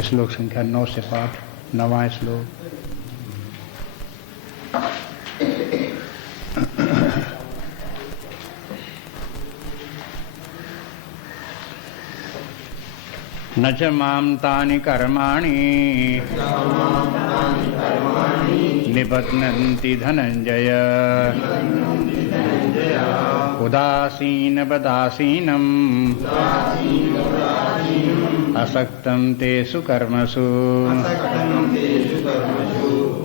श्लोक संख्या 9 से पाठ। 9वां श्लोक। न च मां तानि कर्माणि निबध्नन्ति धनञ्जय उदासीनवदासीनम् असक्तं तेषु कर्मसु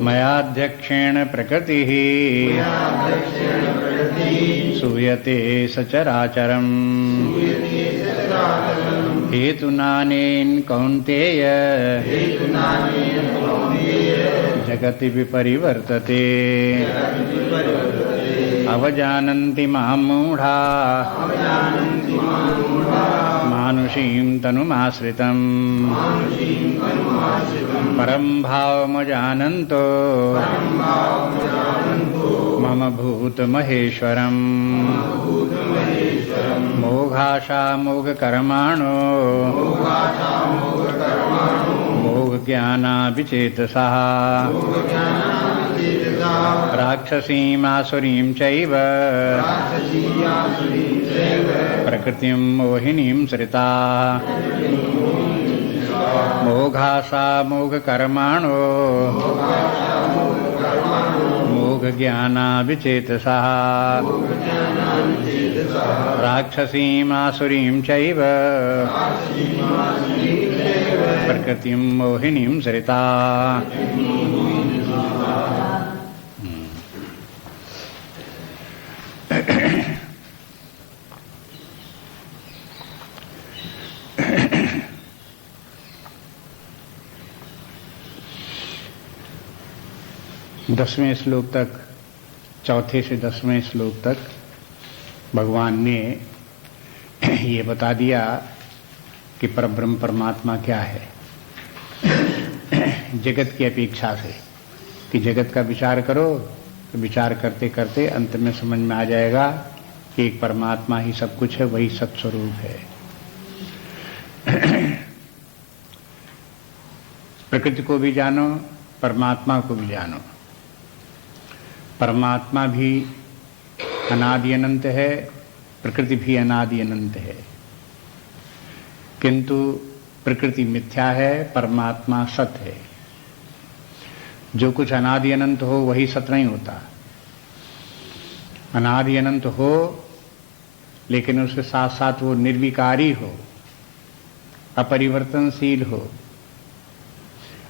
मयाध्यक्षेण प्रकृतिः सूयते सचराचरम् हेतुनानेन कौन्तेय जगति विपरिवर्तते अवजानन्ति मां मूढा मानुषीं तनुमाश्रितं परं भावमजानन्तो मम भूतमहेश्वरम् मोघाशामोघकर्माणो मोघज्ञानाभिचेतसः राक्षसीमासुरीं चैव प्रकृतिं मोहिनीं सृता मोघाशामोघकर्माणो मोघज्ञानाभिचेतसः राक्षसीमासुरीं चैव प्रकृतिं मोहिनीं सृता। दसवें श्लोक तक, चौथे से 10वें श्लोक तक भगवान ने ये बता दिया कि परब्रह्म परमात्मा क्या है, जगत की अपेक्षा से कि जगत का विचार करो तो विचार करते करते अंत में समझ में आ जाएगा कि एक परमात्मा ही सब कुछ है, वही सत्स्वरूप है। प्रकृति को भी जानो, परमात्मा को भी जानो। परमात्मा भी अनादि अनंत है, प्रकृति भी अनादि अनंत है, किंतु प्रकृति मिथ्या है, परमात्मा सत्य है। जो कुछ अनादि अनंत हो वही सत्य नहीं होता। अनादि अनंत हो लेकिन उसके साथ साथ वो निर्विकारी हो, अपरिवर्तनशील हो,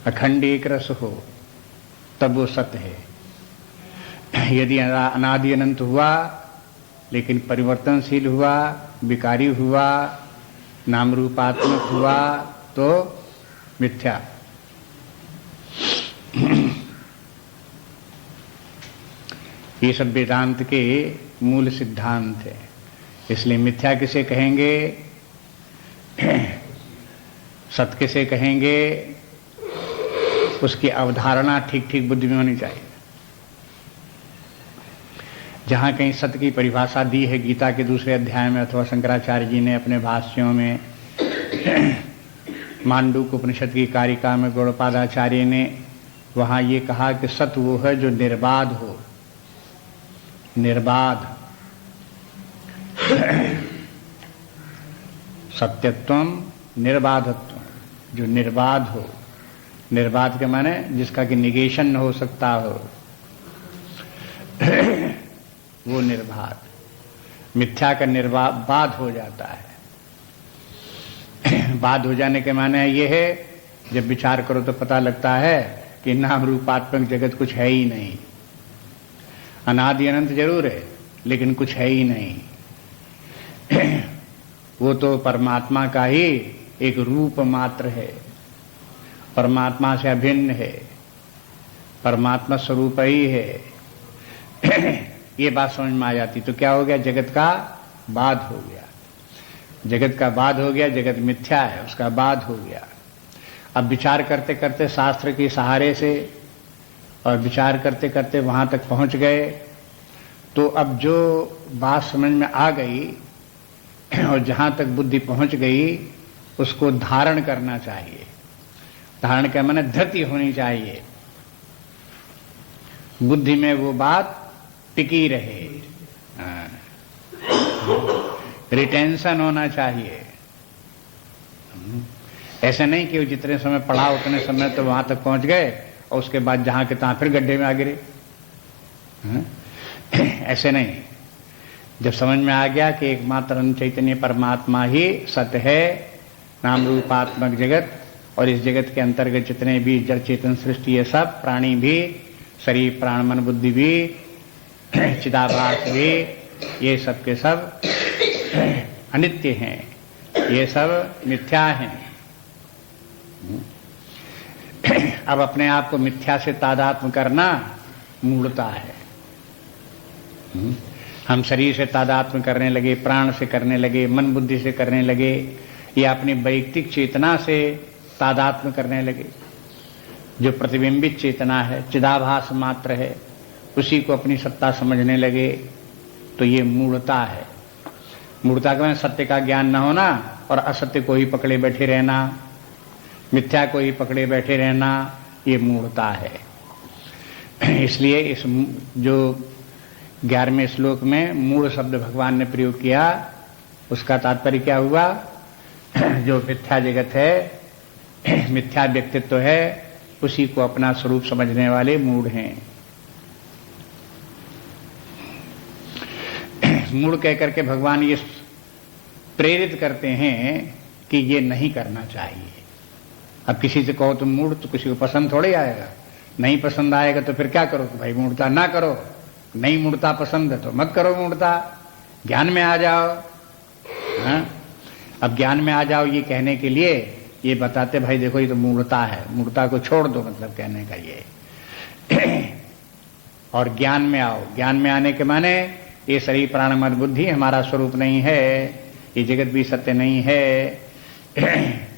अखंड एक रस हो, तब वो सत्य है। यदि अनादि अनंत हुआ लेकिन परिवर्तनशील हुआ, विकारी हुआ, नाम रूपात्मक हुआ तो मिथ्या। ये सब वेदांत के मूल सिद्धांत है। इसलिए मिथ्या किसे कहेंगे, सत्य किसे कहेंगे, उसकी अवधारणा ठीक ठीक बुद्धि में होनी चाहिए। जहाँ कहीं सत्य की परिभाषा दी है गीता के दूसरे अध्याय में अथवा शंकराचार्य जी ने अपने भाष्यों में, मांडूक उपनिषद की कारिका में गौड़पादाचार्य ने वहाँ ये कहा कि सत्य वो है जो निर्बाध हो, निर्बाध। सत्यत्वम निर्बाधत्वम, जो निर्बाध हो। निर्बाध के माने जिसका कि निगेशन न हो सकता हो, वो निर्बाध। मिथ्या का निर्बाध हो जाता है। बाध हो जाने के माने ये है, जब विचार करो तो पता लगता है कि नाम रूपात्मक जगत कुछ है ही नहीं। अनादि अनंत जरूर है लेकिन कुछ है ही नहीं। वो तो परमात्मा का ही एक रूप मात्र है, परमात्मा से अभिन्न है, परमात्मा स्वरूप ही है। ये बात समझ में आ जाती तो क्या हो गया, जगत का बाध हो गया। जगत का बाध हो गया, जगत मिथ्या है, उसका बाध हो गया। अब विचार करते करते शास्त्र के सहारे से और विचार करते करते वहां तक पहुंच गए तो अब जो बात समझ में आ गई और जहां तक बुद्धि पहुंच गई उसको धारण करना चाहिए। धारण का माने धृति होनी चाहिए, बुद्धि में वो बात टिकी रहे, रिटेंशन होना चाहिए। ऐसे नहीं कि जितने समय पढ़ा उतने समय तो वहां तक पहुंच गए और उसके बाद जहां के तहां फिर गड्ढे में आ गिरे। ऐसे नहीं। जब समझ में आ गया कि एकमात्र चैतन्य परमात्मा ही सत्य है, नाम रूपात्मक जगत, और इस जगत के अंतर्गत जितने भी जड़ चेतन सृष्टि ये सब, प्राणी भी, शरीर प्राण मन बुद्धि भी, चिदाभास भी, ये सब के सब अनित्य हैं, ये सब मिथ्या हैं। अब अपने आप को मिथ्या से तादात्म्य करना मूढ़ता है। हम शरीर से तादात्म्य करने लगे, प्राण से करने लगे, मन बुद्धि से करने लगे, या अपनी वैयक्तिक चेतना से तादात्म्य करने लगे। जो प्रतिबिंबित चेतना है, चिदाभास मात्र है, उसी को अपनी सत्ता समझने लगे, तो ये मूढ़ता है। मूढ़ता का मतलब सत्य का ज्ञान न होना और असत्य को ही पकड़े बैठे रहना, मिथ्या को ही पकड़े बैठे रहना, ये मूढ़ता है। इसलिए इस जो 11वें श्लोक में मूढ़ शब्द भगवान ने प्रयोग किया, उसका तात्पर्य क्या हुआ? जो मिथ्या जगत है, मिथ्या व्यक्तित्व है, उसी को अपना स्वरूप समझने वाले मूढ़ हैं। मूढ़ कह करके भगवान ये प्रेरित करते हैं कि ये नहीं करना चाहिए। अब किसी से कहो तुम मूढ़, तो किसी को पसंद थोड़े आएगा। नहीं पसंद आएगा तो फिर क्या करो? भाई मूढ़ता ना करो। नहीं मूढ़ता पसंद है तो मत करो मूढ़ता, ज्ञान में आ जाओ। हाँ? अब ज्ञान में आ जाओ ये कहने के लिए ये बताते भाई देखो ये तो मूढ़ता है, मूढ़ता को छोड़ दो, मतलब कहने का ये। और ज्ञान में आओ। ज्ञान में आने के माने ये शरीर प्राण मन बुद्धि हमारा स्वरूप नहीं है, ये जगत भी सत्य नहीं है,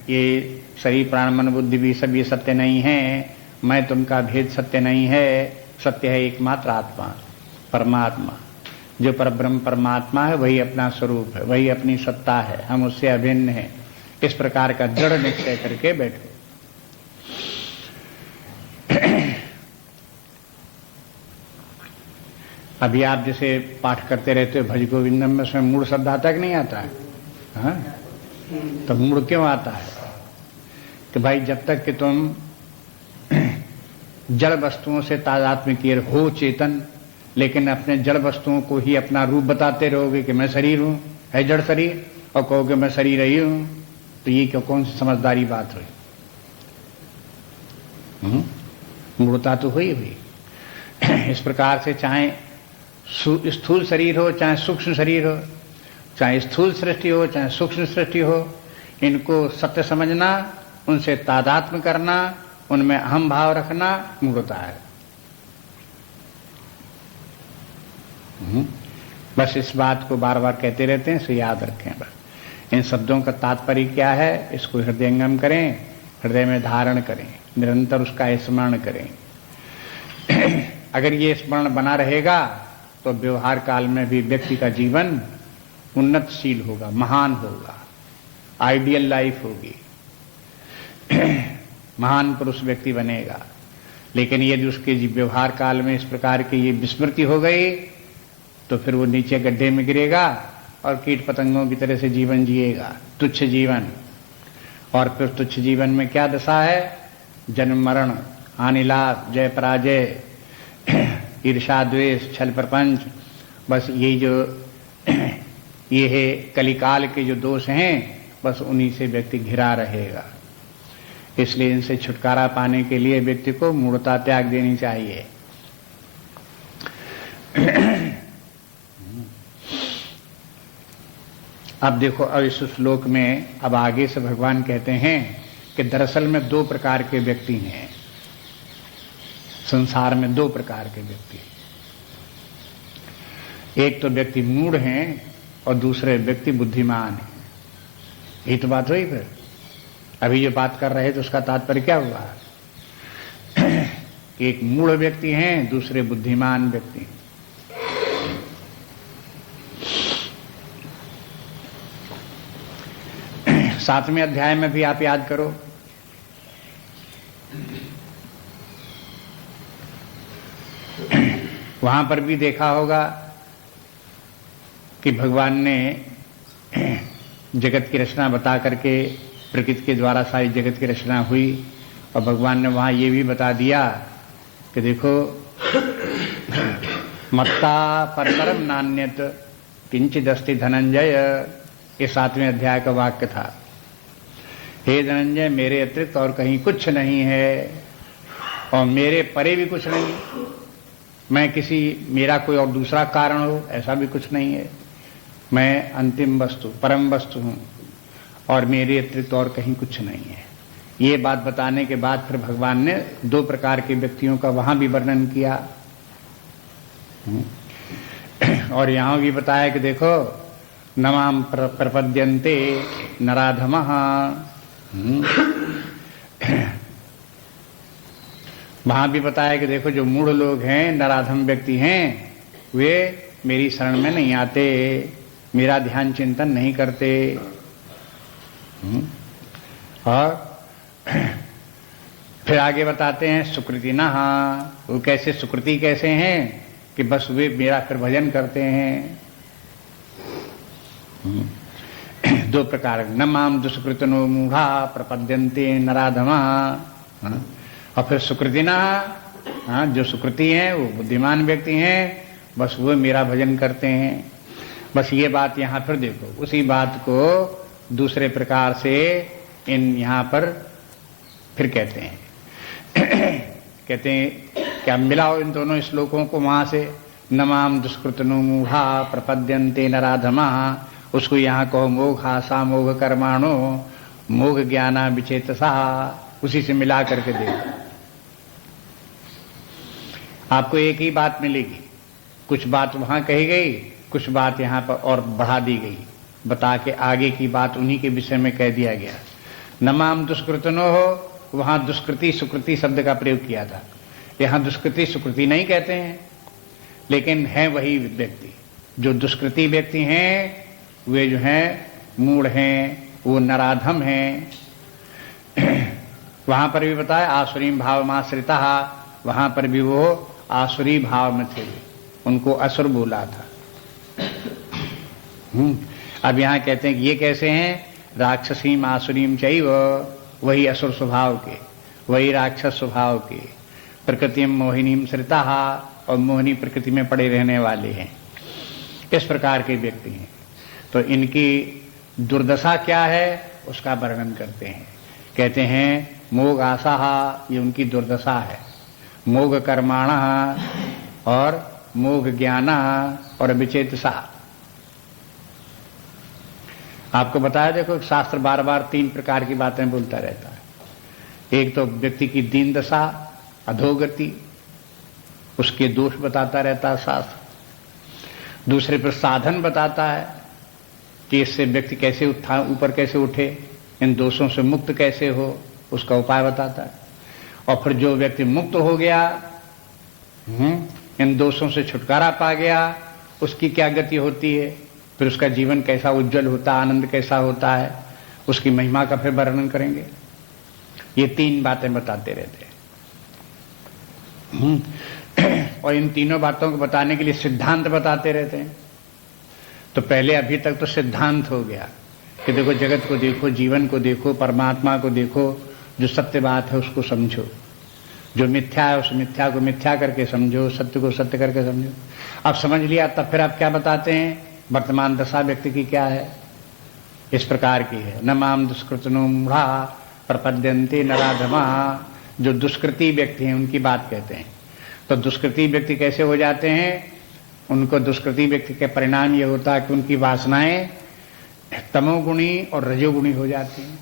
ये शरीर प्राण मन बुद्धि भी सब ये सत्य नहीं है, मैं तुमका भेद सत्य नहीं है, सत्य है एकमात्र आत्मा परमात्मा। जो परब्रह्म परमात्मा है वही अपना स्वरूप है, वही अपनी सत्ता है, हम उससे अभिन्न हैं। इस प्रकार का दृढ़ निश्चय करके बैठो। अभी आप जैसे पाठ करते रहते हो भज गोविंदम में, उसमें मूढ़ शब्द आता कि नहीं आता है? हाँ? तो मूढ़ क्यों आता है? कि भाई जब तक कि तुम जड़ वस्तुओं से तादात्म्य किए हो चेतन, लेकिन अपने जड़ वस्तुओं को ही अपना रूप बताते रहोगे कि मैं शरीर हूं, है जड़ शरीर, और कहोगे मैं शरीर ही हूं, तो ये क्यों, कौन सी समझदारी बात हुई? मूढ़ता तो हुई। इस प्रकार से चाहे स्थूल शरीर हो, चाहे सूक्ष्म शरीर हो, चाहे स्थूल सृष्टि हो, चाहे सूक्ष्म सृष्टि हो, इनको सत्य समझना, उनसे तादात्म्य करना, उनमें अहम भाव रखना मूढ़ता है। बस इस बात को बार बार कहते रहते हैं, इसे याद रखें। बस इन शब्दों का तात्पर्य क्या है, इसको हृदयंगम करें, हृदय में धारण करें, निरंतर उसका स्मरण करें। अगर ये स्मरण बना रहेगा तो व्यवहार काल में भी व्यक्ति का जीवन उन्नतशील होगा, महान होगा, आइडियल लाइफ होगी, महान पुरुष व्यक्ति बनेगा। लेकिन यदि उसके व्यवहार काल में इस प्रकार की ये विस्मृति हो गई तो फिर वो नीचे गड्ढे में गिरेगा और कीट पतंगों की तरह से जीवन जिएगा, तुच्छ जीवन। और फिर तुच्छ जीवन में क्या दशा है? जन्म मरण, हानि लाभ, जय पराजय, ईर्षा द्वेष, छल प्रपंच, बस ये जो ये है कलिकाल के जो दोष हैं, बस उन्हीं से व्यक्ति घिरा रहेगा। इसलिए इनसे छुटकारा पाने के लिए व्यक्ति को मूढ़ता त्याग देनी चाहिए। अब देखो, अब इस श्लोक में अब आगे से भगवान कहते हैं कि दरअसल में दो प्रकार के व्यक्ति हैं संसार में, दो प्रकार के व्यक्ति। एक तो व्यक्ति मूढ़ हैं और दूसरे व्यक्ति बुद्धिमान हैं। ये तो बात हुई। फिर अभी जो बात कर रहे थे उसका तात्पर्य क्या हुआ? एक मूढ़ व्यक्ति हैं, दूसरे बुद्धिमान व्यक्ति। 7वें अध्याय में भी आप याद करो, वहां पर भी देखा होगा कि भगवान ने जगत की रचना बता करके, प्रकृति के द्वारा सारी जगत की रचना हुई, और भगवान ने वहां ये भी बता दिया कि देखो मत्ता परतरम नान्यत किंचिदस्ति धनंजय, ये 7वें अध्याय का वाक्य था। हे धनंजय, मेरे अतिरिक्त और कहीं कुछ नहीं है, और मेरे परे भी कुछ नहीं, मैं किसी, मेरा कोई और दूसरा कारण हो ऐसा भी कुछ नहीं है, मैं अंतिम वस्तु, परम वस्तु हूं, और मेरे अतिरिक्त और कहीं कुछ नहीं है। ये बात बताने के बाद फिर भगवान ने 2 प्रकार के व्यक्तियों का वहां भी वर्णन किया, और यहां भी बताया कि देखो नमाम प्रपद्यन्ते नराधमः, वहां भी बताया कि देखो जो मूढ़ लोग हैं, नराधम व्यक्ति हैं, वे मेरी शरण में नहीं आते, मेरा ध्यान चिंतन नहीं करते। और फिर आगे बताते हैं सुकृतिनः, वो कैसे, सुकृति कैसे हैं कि बस वे मेरा फिर भजन करते हैं। 2 प्रकार, न माम दुष्कृतनो मूढ़ा प्रपद्यन्ते नराधमा, और फिर सुकृतिनः, जो सुकृति हैं वो बुद्धिमान व्यक्ति हैं, बस वो मेरा भजन करते हैं। बस ये बात यहाँ फिर देखो, उसी बात को दूसरे प्रकार से इन यहाँ पर फिर कहते हैं कहते हैं क्या, मिलाओ इन दोनों श्लोकों को वहां से, नमाम दुष्कृतनो मूढ़ा प्रपद्यन्ते नराधमा, उसको यहाँ कहो मोघा सा मोघ कर्माणो मोघ ज्ञाना विचेतसा, उसी से मिला करके देखो, आपको एक ही बात मिलेगी। कुछ बात वहां कही गई, कुछ बात यहाँ पर और बढ़ा दी गई, बता के आगे की बात उन्हीं के विषय में कह दिया गया। नमाम दुष्कृतनो हो, वहां दुष्कृति सुकृति शब्द का प्रयोग किया था, यहाँ दुष्कृति सुकृति नहीं कहते हैं, लेकिन है वही व्यक्ति। जो दुष्कृति व्यक्ति हैं वे जो हैं मूढ़ हैं, वो नराधम हैं। वहां पर भी बताया आसुरी भावमाश्रिता, वहां पर भी वो आसुरी भाव में थे, उनको असुर बोला था। अब यहां कहते हैं कि ये कैसे हैं, राक्षसीम आसुरीम चैव, वही असुर स्वभाव के, वही राक्षस स्वभाव के, प्रकृतिम मोहिनीम श्रिता, और मोहिनी प्रकृति में पड़े रहने वाले हैं, इस प्रकार के व्यक्ति हैं। तो इनकी दुर्दशा क्या है उसका वर्णन करते हैं, कहते हैं मोघ आशा, ये उनकी दुर्दशा है, मोघ कर्माण और मोघ ज्ञान और विचेतसा। आपको बताया, देखो शास्त्र बार बार 3 प्रकार की बातें बोलता रहता है। एक तो व्यक्ति की दीन दशा, अधोगति, उसके दोष बताता रहता है शास्त्र। दूसरे पर साधन बताता है कि इससे व्यक्ति कैसे ऊपर कैसे उठे, इन दोषों से मुक्त कैसे हो, उसका उपाय बताता है। और फिर जो व्यक्ति मुक्त हो गया, इन दोषों से छुटकारा पा गया, उसकी क्या गति होती है, फिर उसका जीवन कैसा उज्जवल होता है, आनंद कैसा होता है, उसकी महिमा का फिर वर्णन करेंगे। ये 3 बातें बताते रहते हैं। और इन तीनों बातों को बताने के लिए सिद्धांत बताते रहते हैं। तो पहले अभी तक तो सिद्धांत हो गया कि देखो जगत को देखो, जीवन को देखो, परमात्मा को देखो, जो सत्य बात है उसको समझो, जो मिथ्या है उस मिथ्या को मिथ्या करके समझो, सत्य को सत्य करके समझो। अब समझ लिया, तब फिर आप क्या बताते हैं, वर्तमान दशा व्यक्ति की क्या है, इस प्रकार की है। न माम दुष्कृतनो मूढ़ा प्रपद्यन्ते नराधमा, जो दुष्कृति व्यक्ति हैं उनकी बात कहते हैं। तो दुष्कृति व्यक्ति कैसे हो जाते हैं, उनको दुष्कृति व्यक्ति के परिणाम ये होता है कि उनकी वासनाएं तमोगुणी और रजोगुणी हो जाती हैं।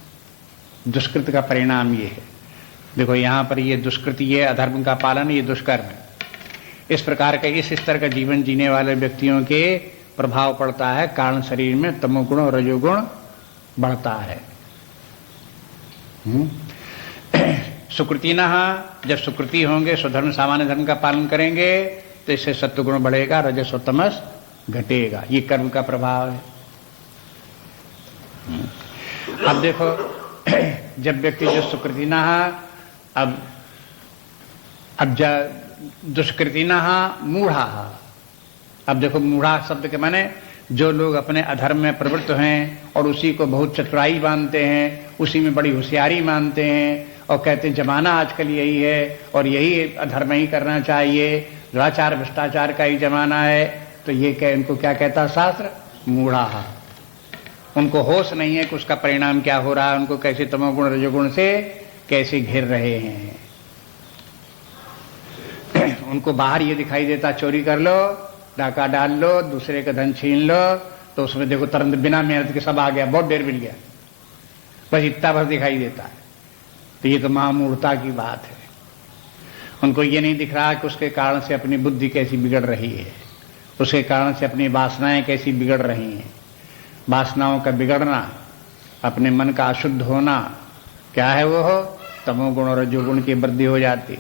दुष्कृत का परिणाम ये है। देखो यहाँ पर ये दुष्कृति, ये अधर्म का पालन, ये दुष्कर्म है। इस प्रकार का, इस स्तर का जीवन जीने वाले व्यक्तियों के प्रभाव पड़ता है, कारण शरीर में तमोगुण और रजोगुण बढ़ता है। सुकृतिनः, जब सुकृति होंगे, स्वधर्म सामान्य धर्म का पालन करेंगे, तो इससे सत्वगुण बढ़ेगा, रजस और तमस घटेगा। ये कर्म का प्रभाव है। अब देखो, जब व्यक्ति जो सुकृतिना, अब दुष्कृतिना मूढ़ा। अब देखो, मूढ़ा शब्द के माने जो लोग अपने अधर्म में प्रवृत्त हैं और उसी को बहुत चतुराई मानते हैं, उसी में बड़ी होशियारी मानते हैं और कहते हैं जमाना आजकल यही है और यही अधर्म ही करना चाहिए, दुराचार भ्रष्टाचार का ही जमाना है। तो ये इनको क्या कहता है शास्त्र? मूढ़ा। उनको होश नहीं है कि उसका परिणाम क्या हो रहा है, उनको कैसे तमोगुण रजोगुण से कैसे घिर रहे हैं। उनको बाहर ये दिखाई देता चोरी कर लो, डाका डाल लो, दूसरे का धन छीन लो, तो उसमें देखो तुरंत बिना मेहनत के सब आ गया, बहुत देर मिल गया, बस इतना भर दिखाई देता है। तो ये तो महामूर्खता की बात है। उनको ये नहीं दिख रहा कि उसके कारण से अपनी बुद्धि कैसी बिगड़ रही है, उसके कारण से अपनी वासनाएं कैसी बिगड़ रही हैं। वासनाओं का बिगड़ना, अपने मन का अशुद्ध होना, क्या है वो? तमोगुण और रजोगुण की वृद्धि हो जाती।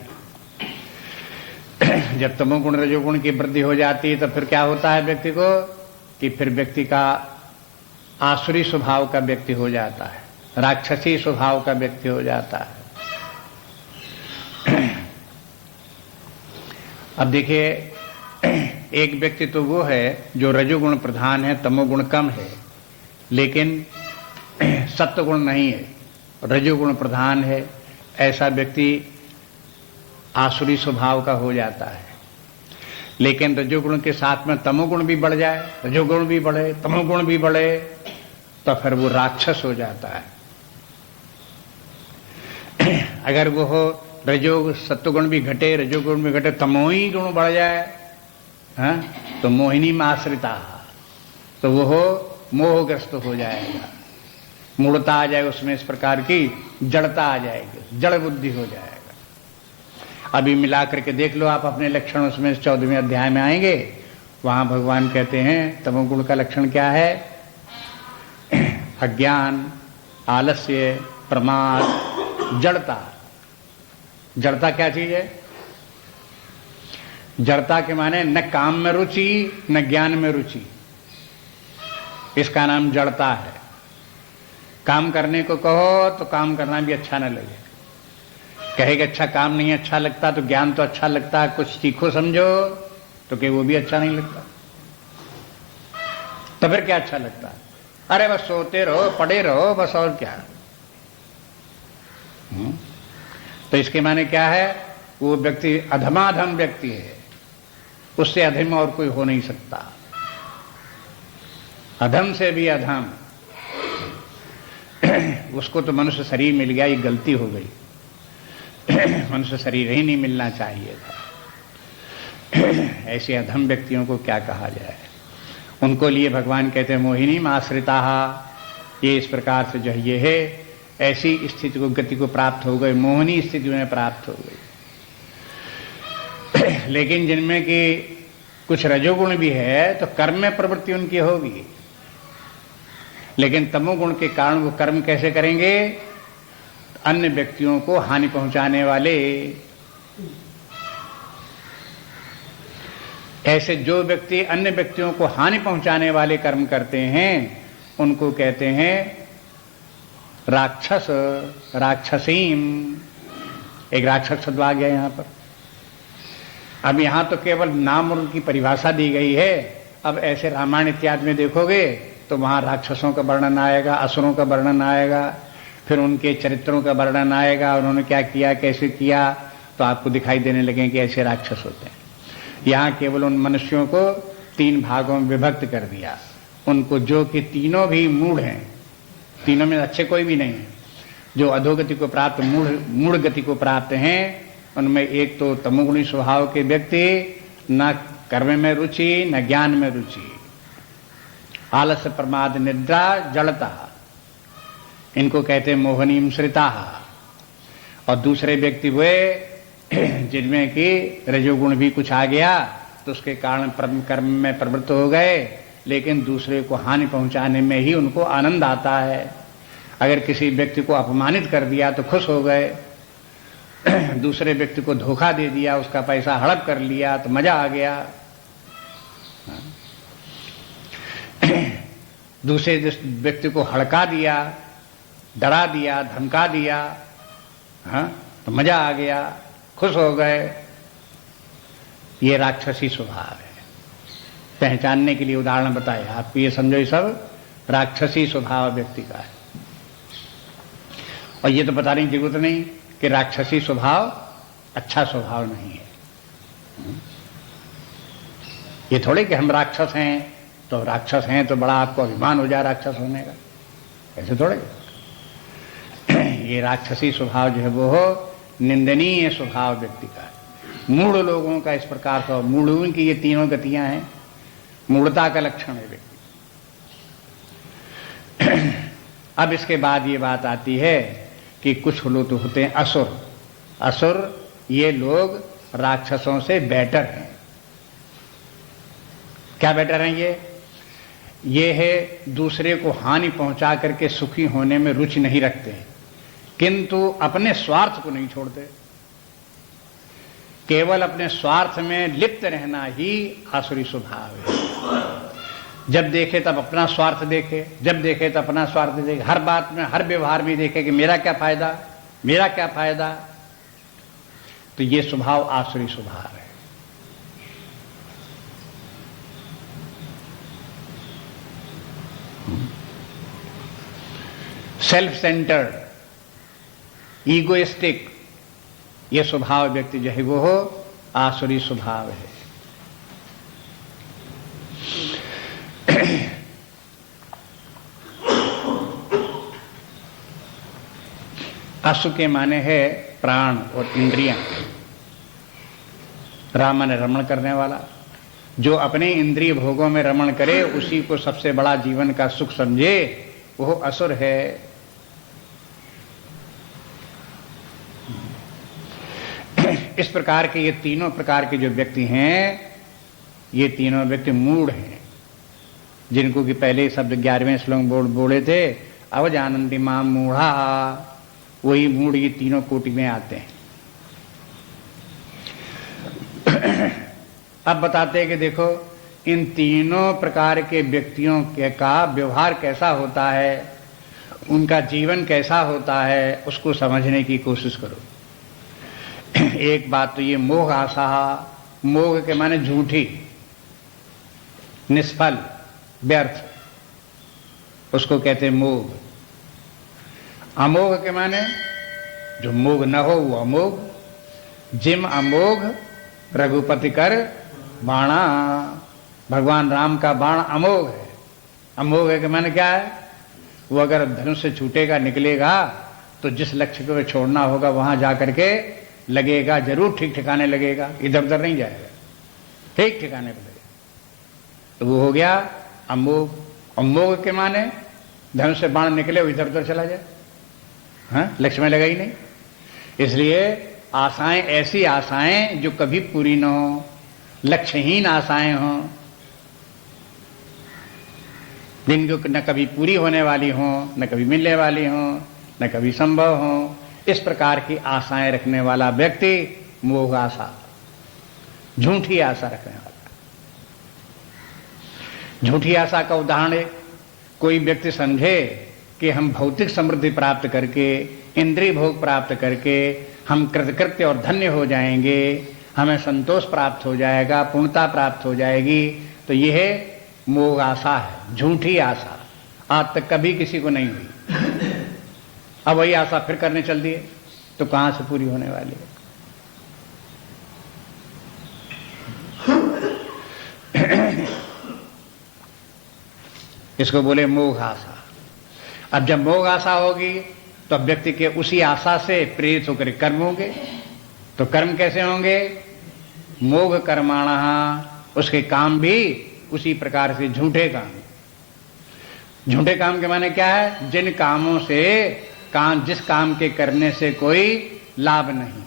जब तमोगुण रजोगुण की वृद्धि हो जाती है तो फिर क्या होता है व्यक्ति को? कि फिर व्यक्ति का आसुरी स्वभाव का व्यक्ति हो जाता है, राक्षसी स्वभाव का व्यक्ति हो जाता है। अब देखिए, एक व्यक्ति तो वो है जो रजोगुण प्रधान है, तमोगुण कम है, लेकिन सत्वगुण नहीं है, रजोगुण प्रधान है। ऐसा व्यक्ति आसुरी स्वभाव का हो जाता है। लेकिन रजोगुण के साथ में तमोगुण भी बढ़ जाए, रजोगुण भी बढ़े, तमोगुण भी बढ़े, तो फिर वो राक्षस हो जाता है। अगर वो हो रजोग सत्वगुण भी घटे, रजोगुण भी घटे, तमोही गुण बढ़ जाए, हाँ, तो मोहिनी में आश्रिता, तो वो हो मोहग्रस्त हो जाएगा, मूढ़ता आ जाएगा उसमें, इस प्रकार की जड़ता आ जाएगी, जड़ बुद्धि हो जाएगा। अभी मिला करके देख लो आप अपने लक्षण, उसमें 14वें अध्याय में आएंगे, वहां भगवान कहते हैं तमोगुण का लक्षण क्या है? अज्ञान, आलस्य, प्रमाद, जड़ता। जड़ता क्या चीज है? जड़ता के माने न काम में रुचि न ज्ञान में रुचि, इसका नाम जड़ता है। काम करने को कहो तो काम करना भी अच्छा न लगे, कहेगा अच्छा काम नहीं अच्छा लगता, तो ज्ञान तो अच्छा लगता है, कुछ सीखो समझो, तो कि वो भी अच्छा नहीं लगता। तो फिर क्या अच्छा लगता है? अरे बस सोते रहो, पड़े रहो, बस, और क्या। तो इसके माने क्या है? वो व्यक्ति अधमाधम व्यक्ति है, उससे अधम और कोई हो नहीं सकता, अधम से भी अधम। उसको तो मनुष्य शरीर मिल गया, ये गलती हो गई, मनुष्य शरीर ही नहीं मिलना चाहिए था। ऐसे अधम व्यक्तियों को क्या कहा जाए? उनको लिए भगवान कहते हैं मोहिनी में आश्रिता। ये इस प्रकार से जो ये है, ऐसी स्थिति को, गति को प्राप्त हो गए, मोहनी स्थिति में प्राप्त हो गई। लेकिन जिनमें कि कुछ रजोगुण भी है तो कर्म में प्रवृत्ति उनकी होगी, लेकिन तमोगुण के कारण वो कर्म कैसे करेंगे? अन्य व्यक्तियों को हानि पहुंचाने वाले। ऐसे जो व्यक्ति अन्य व्यक्तियों को हानि पहुंचाने वाले कर्म करते हैं उनको कहते हैं राक्षस, राक्षसीम। एक राक्षस शब्द आ गया यहां पर। अब यहां तो केवल नाम और उनकी परिभाषा दी गई है। अब ऐसे रामायण इत्यादि में देखोगे तो वहां राक्षसों का वर्णन आएगा, असुरों का वर्णन आएगा, फिर उनके चरित्रों का वर्णन आएगा, उन्होंने क्या किया, कैसे किया, तो आपको दिखाई देने लगे कि ऐसे राक्षस होते हैं। यहाँ केवल उन मनुष्यों को 3 भागों में विभक्त कर दिया, उनको जो कि तीनों भी मूढ़ हैं, तीनों में अच्छे कोई भी नहीं है। जो अधोगति को प्राप्त, मूढ़ गति को प्राप्त हैं, उनमें एक तो तमोगुणी स्वभाव के व्यक्ति, न कर्म में रुचि न ज्ञान में रुचि, आलस्य, प्रमाद, निद्रा, जड़ता, इनको कहते हैं मोहनीम श्रिता। और दूसरे व्यक्ति हुए जिनमें कि रजोगुण भी कुछ आ गया तो उसके कारण कर्म में प्रवृत्त हो गए, लेकिन दूसरे को हानि पहुंचाने में ही उनको आनंद आता है। अगर किसी व्यक्ति को अपमानित कर दिया तो खुश हो गए, दूसरे व्यक्ति को धोखा दे दिया, उसका पैसा हड़प कर लिया तो मजा आ गया, दूसरे व्यक्ति को हड़का दिया डरा दिया, धमका दिया, हाँ, तो मजा आ गया, खुश हो गए, ये राक्षसी स्वभाव है। पहचानने के लिए उदाहरण बताया आपको, ये समझो ये सब राक्षसी स्वभाव व्यक्ति का है। और ये तो बताने की जरूरत नहीं कि राक्षसी स्वभाव अच्छा स्वभाव नहीं है। ये थोड़े कि हम राक्षस हैं तो राक्षस हैं तो बड़ा आपको अभिमान हो जाए राक्षस होने का, ऐसे थोड़े। ये राक्षसी स्वभाव जो है वो निंदनीय स्वभाव व्यक्ति का है। मूढ़ लोगों का इस प्रकार का, मूढ़ों की ये तीनों गतियां हैं, मूढ़ता का लक्षण है व्यक्ति। अब इसके बाद ये बात आती है कि कुछ लोग तो होते हैं असुर। असुर ये लोग राक्षसों से बेटर हैं। क्या बेटर हैं? ये है दूसरे को हानि पहुंचा करके सुखी होने में रुचि नहीं रखते, किंतु अपने स्वार्थ को नहीं छोड़ते। केवल अपने स्वार्थ में लिप्त रहना ही आसुरी स्वभाव है। जब देखे तब अपना स्वार्थ देखे, जब देखे तब अपना स्वार्थ देखे, हर बात में, हर व्यवहार में देखे कि मेरा क्या फायदा, मेरा क्या फायदा। तो ये स्वभाव आसुरी स्वभाव है। सेल्फ सेंटर्ड, ईगोइस्टिक, ये स्वभाव व्यक्ति जो है वो आसुरी स्वभाव है। असु के माने है प्राण और इंद्रियां। राम ने रमण करने वाला, जो अपने इंद्रिय भोगों में रमण करे उसी को सबसे बड़ा जीवन का सुख समझे, वो असुर है। इस प्रकार के ये तीनों प्रकार के जो व्यक्ति हैं, ये तीनों व्यक्ति मूढ़ हैं, जिनको कि पहले शब्द 11वें श्लोक बोले थे, अवजानन्ति माम मूढ़ा, वही मूढ़ ये तीनों कोटि में आते हैं। अब बताते हैं कि देखो इन तीनों प्रकार के व्यक्तियों के का व्यवहार कैसा होता है, उनका जीवन कैसा होता है, उसको समझने की कोशिश करो। एक बात तो ये मोह आशा, मोह के माने झूठी, निष्फल, व्यर्थ, उसको कहते हैं मोह। अमोघ के माने जो मोह न हो वो अमोघ। जिम अमोघ रघुपति कर बाणा, भगवान राम का बाण अमोघ है। अमोघ के माने क्या है? वो अगर धनुष से छूटेगा, निकलेगा तो जिस लक्ष्य को छोड़ना होगा वहां जाकर के लगेगा, जरूर ठीक ठिकाने लगेगा, इधर उधर नहीं जाएगा, ठीक ठिकाने पर लगेगा। तो वो हो गया अमोघ। अमोघ के माने धनुष से बाण निकले वो इधर उधर चला जाए, हाँ, लक्ष्य में लगा ही नहीं। इसलिए आशाएं ऐसी आशाएं जो कभी पूरी न हो, लक्ष्यहीन आशाएं हों, जिनको न कभी पूरी होने वाली हों, न कभी मिलने वाली हों, न कभी संभव हों, इस प्रकार की आशाएं रखने वाला व्यक्ति मोह आशा, झूठी आशा रखने वाला। झूठी आशा का उदाहरण है, कोई व्यक्ति समझे कि हम भौतिक समृद्धि प्राप्त करके, इंद्रिय भोग प्राप्त करके हम कृतकृत्य और धन्य हो जाएंगे, हमें संतोष प्राप्त हो जाएगा, पूर्णता प्राप्त हो जाएगी, तो यह मोह आशा है, झूठी आशा। आज तक कभी किसी को नहीं हुई, अब वही आशा फिर करने चल दिए तो कहां से पूरी होने वाली है? इसको बोले मोह आशा। अब जब मोह आशा होगी तो व्यक्ति के उसी आशा से प्रेरित होकर कर्म होंगे। तो कर्म कैसे होंगे? मोह कर्माणा, उसके काम भी उसी प्रकार से झूठे काम। झूठे काम के माने क्या है? जिन कामों से जिस काम के करने से कोई लाभ नहीं,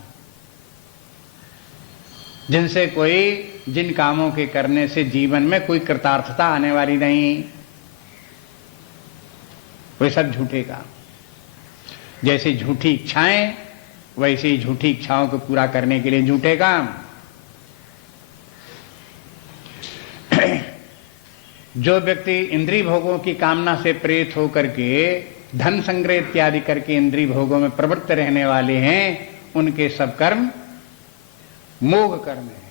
जिन कामों के करने से जीवन में कोई कृतार्थता आने वाली नहीं, वे सब झूठे काम। जैसे झूठी इच्छाएं, वैसे ही झूठी इच्छाओं को पूरा करने के लिए झूठे काम। जो व्यक्ति इंद्रिय भोगों की कामना से प्रेरित होकर के धन संग्रह इत्यादि करके इंद्रिय भोगों में प्रवृत्त रहने वाले हैं, उनके सब कर्म मोह कर्म है।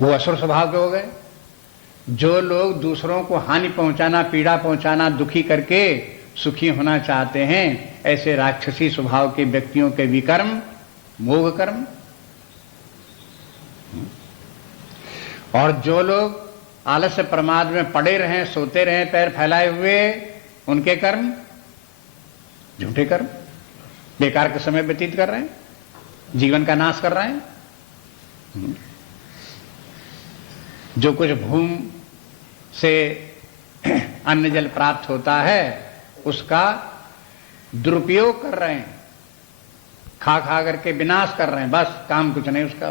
वो असुर स्वभाव के हो गए। जो लोग दूसरों को हानि पहुंचाना, पीड़ा पहुंचाना, दुखी करके सुखी होना चाहते हैं, ऐसे राक्षसी स्वभाव के व्यक्तियों के विकर्म मोह कर्म। और जो लोग आलस्य प्रमाद में पड़े रहें, सोते रहें पैर फैलाए हुए, उनके कर्म झूठे कर्म, बेकार के समय व्यतीत कर रहे हैं, जीवन का नाश कर रहे हैं। जो कुछ भूमि से अन्न जल प्राप्त होता है उसका दुरुपयोग कर रहे हैं, खा खा करके विनाश कर रहे हैं, बस काम कुछ नहीं उसका।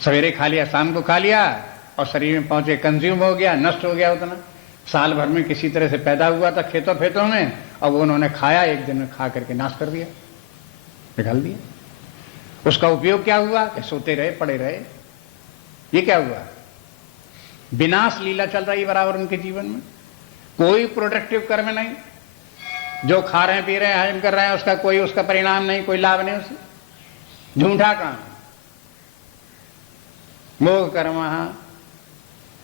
सवेरे खा लिया, शाम को खा लिया और शरीर में पहुंचे कंज्यूम हो गया, नष्ट हो गया। उतना साल भर में किसी तरह से पैदा हुआ था खेतों फेतों में, और वो उन्होंने खाया, एक दिन में खा करके नाश कर दिया, निकाल दिया। उसका उपयोग क्या हुआ कि सोते रहे, पड़े रहे। ये क्या हुआ? विनाश लीला चल रही बराबर उनके जीवन में। कोई प्रोडक्टिव कर्म नहीं, जो खा रहे हैं, पी रहे हैं, हजम कर रहे हैं, उसका कोई उसका परिणाम नहीं, कोई लाभ नहीं उससे। झूठा काम, मोह कर्म।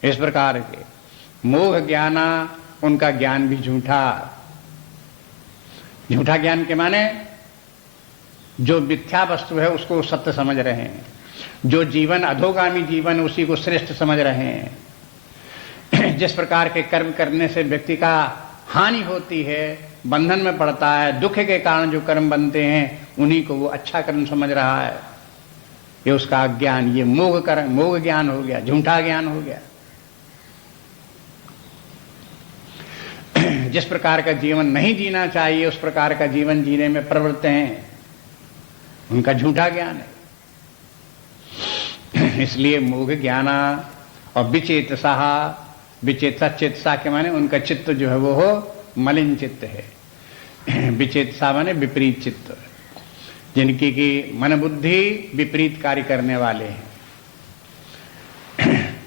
इस प्रकार के मोह ज्ञाना, उनका ज्ञान भी झूठा। झूठा ज्ञान के माने जो मिथ्या वस्तु है उसको सत्य समझ रहे हैं, जो जीवन अधोगामी जीवन उसी को श्रेष्ठ समझ रहे हैं। जिस प्रकार के कर्म करने से व्यक्ति का हानि होती है, बंधन में पड़ता है, दुख के कारण जो कर्म बनते हैं उन्हीं को वो अच्छा कर्म समझ रहा है। ये उसका ज्ञान, ये मोह कर्म, मोह ज्ञान हो गया, झूठा ज्ञान हो गया। जिस प्रकार का जीवन नहीं जीना चाहिए उस प्रकार का जीवन जीने में प्रवृत्त हैं, उनका झूठा ज्ञान है। इसलिए मोह ज्ञाना और विचेतसा, विचेतसा चेतसा के माने उनका चित्त जो है वो हो मलिन चित्त है। विचेतसा माने विपरीत चित्त, जिनकी की मन बुद्धि विपरीत कार्य करने वाले हैं।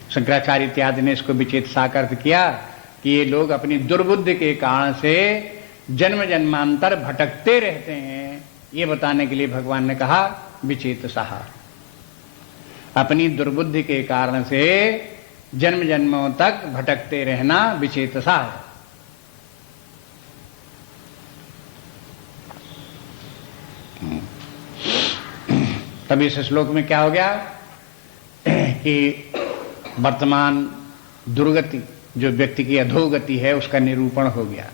शंकराचार्य इत्यादि ने इसको विचेतसा का अर्थ किया कि ये लोग अपनी दुर्बुद्धि के कारण से जन्म जन्मांतर भटकते रहते हैं। ये बताने के लिए भगवान ने कहा विचेतसा। अपनी दुर्बुद्धि के कारण से जन्म जन्मों तक भटकते रहना विचेतसा है। तभी इस श्लोक में क्या हो गया कि वर्तमान दुर्गति, जो व्यक्ति की अधोगति है, उसका निरूपण हो गया।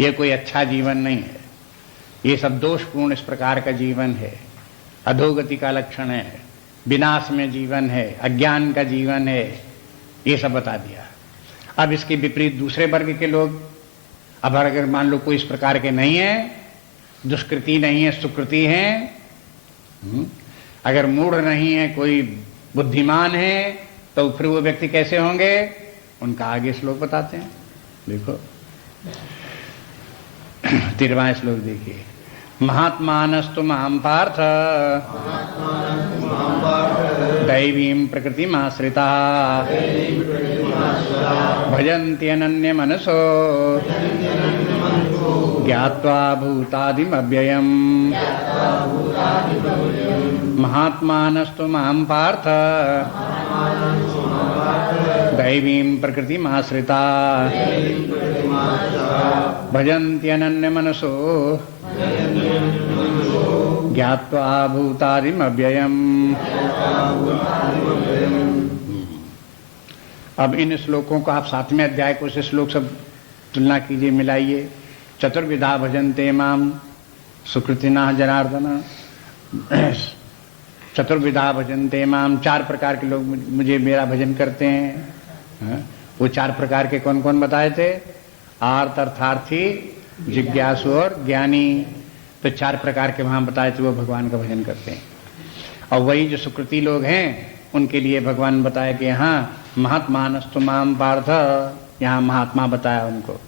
यह कोई अच्छा जीवन नहीं है, ये सब दोषपूर्ण इस प्रकार का जीवन है, अधोगति का लक्षण है, विनाश में जीवन है, अज्ञान का जीवन है, ये सब बता दिया। अब इसके विपरीत दूसरे वर्ग के लोग, अब अगर मान लो कोई इस प्रकार के नहीं है, दुष्कृति नहीं है, सुकृति है, अगर मूढ़ नहीं है, कोई बुद्धिमान है, तो फिर वो व्यक्ति कैसे होंगे, उनका आगे श्लोक बताते हैं। देखो 13वां श्लोक देखिए। महात्मानस्तु मां पार्थ दैवीं प्रकृतिमाश्रिता भजन्ति अनन्य मनसो ज्ञात्वा भूतादिमव्ययम्। महात्मानस्तु मां पार्थ दैवीं प्रकृतिमाश्रिता भजन्ति अनन्य मनसो ज्ञात्वा भूतादिमव्ययम्। अब इन श्लोकों को आप 7वें अध्याय को से श्लोक सब तुलना कीजिए, मिलाइए। चतुर्विधा भजन्ते माम सुकृतिना जनार्दन। चतुर्विधा भजन्ते माम, 4 प्रकार के लोग मुझे मेरा भजन करते हैं। वो 4 प्रकार के कौन कौन बताए थे? आर्त, अर्थार्थी, जिज्ञासु और ज्ञानी। तो 4 प्रकार के वहां बताए थे वो भगवान का भजन करते हैं। और वही जो सुकृति लोग हैं उनके लिए भगवान बताया कि यहाँ महात्मानस्तु माम पार्थ, यहाँ महात्मा बताया उनको।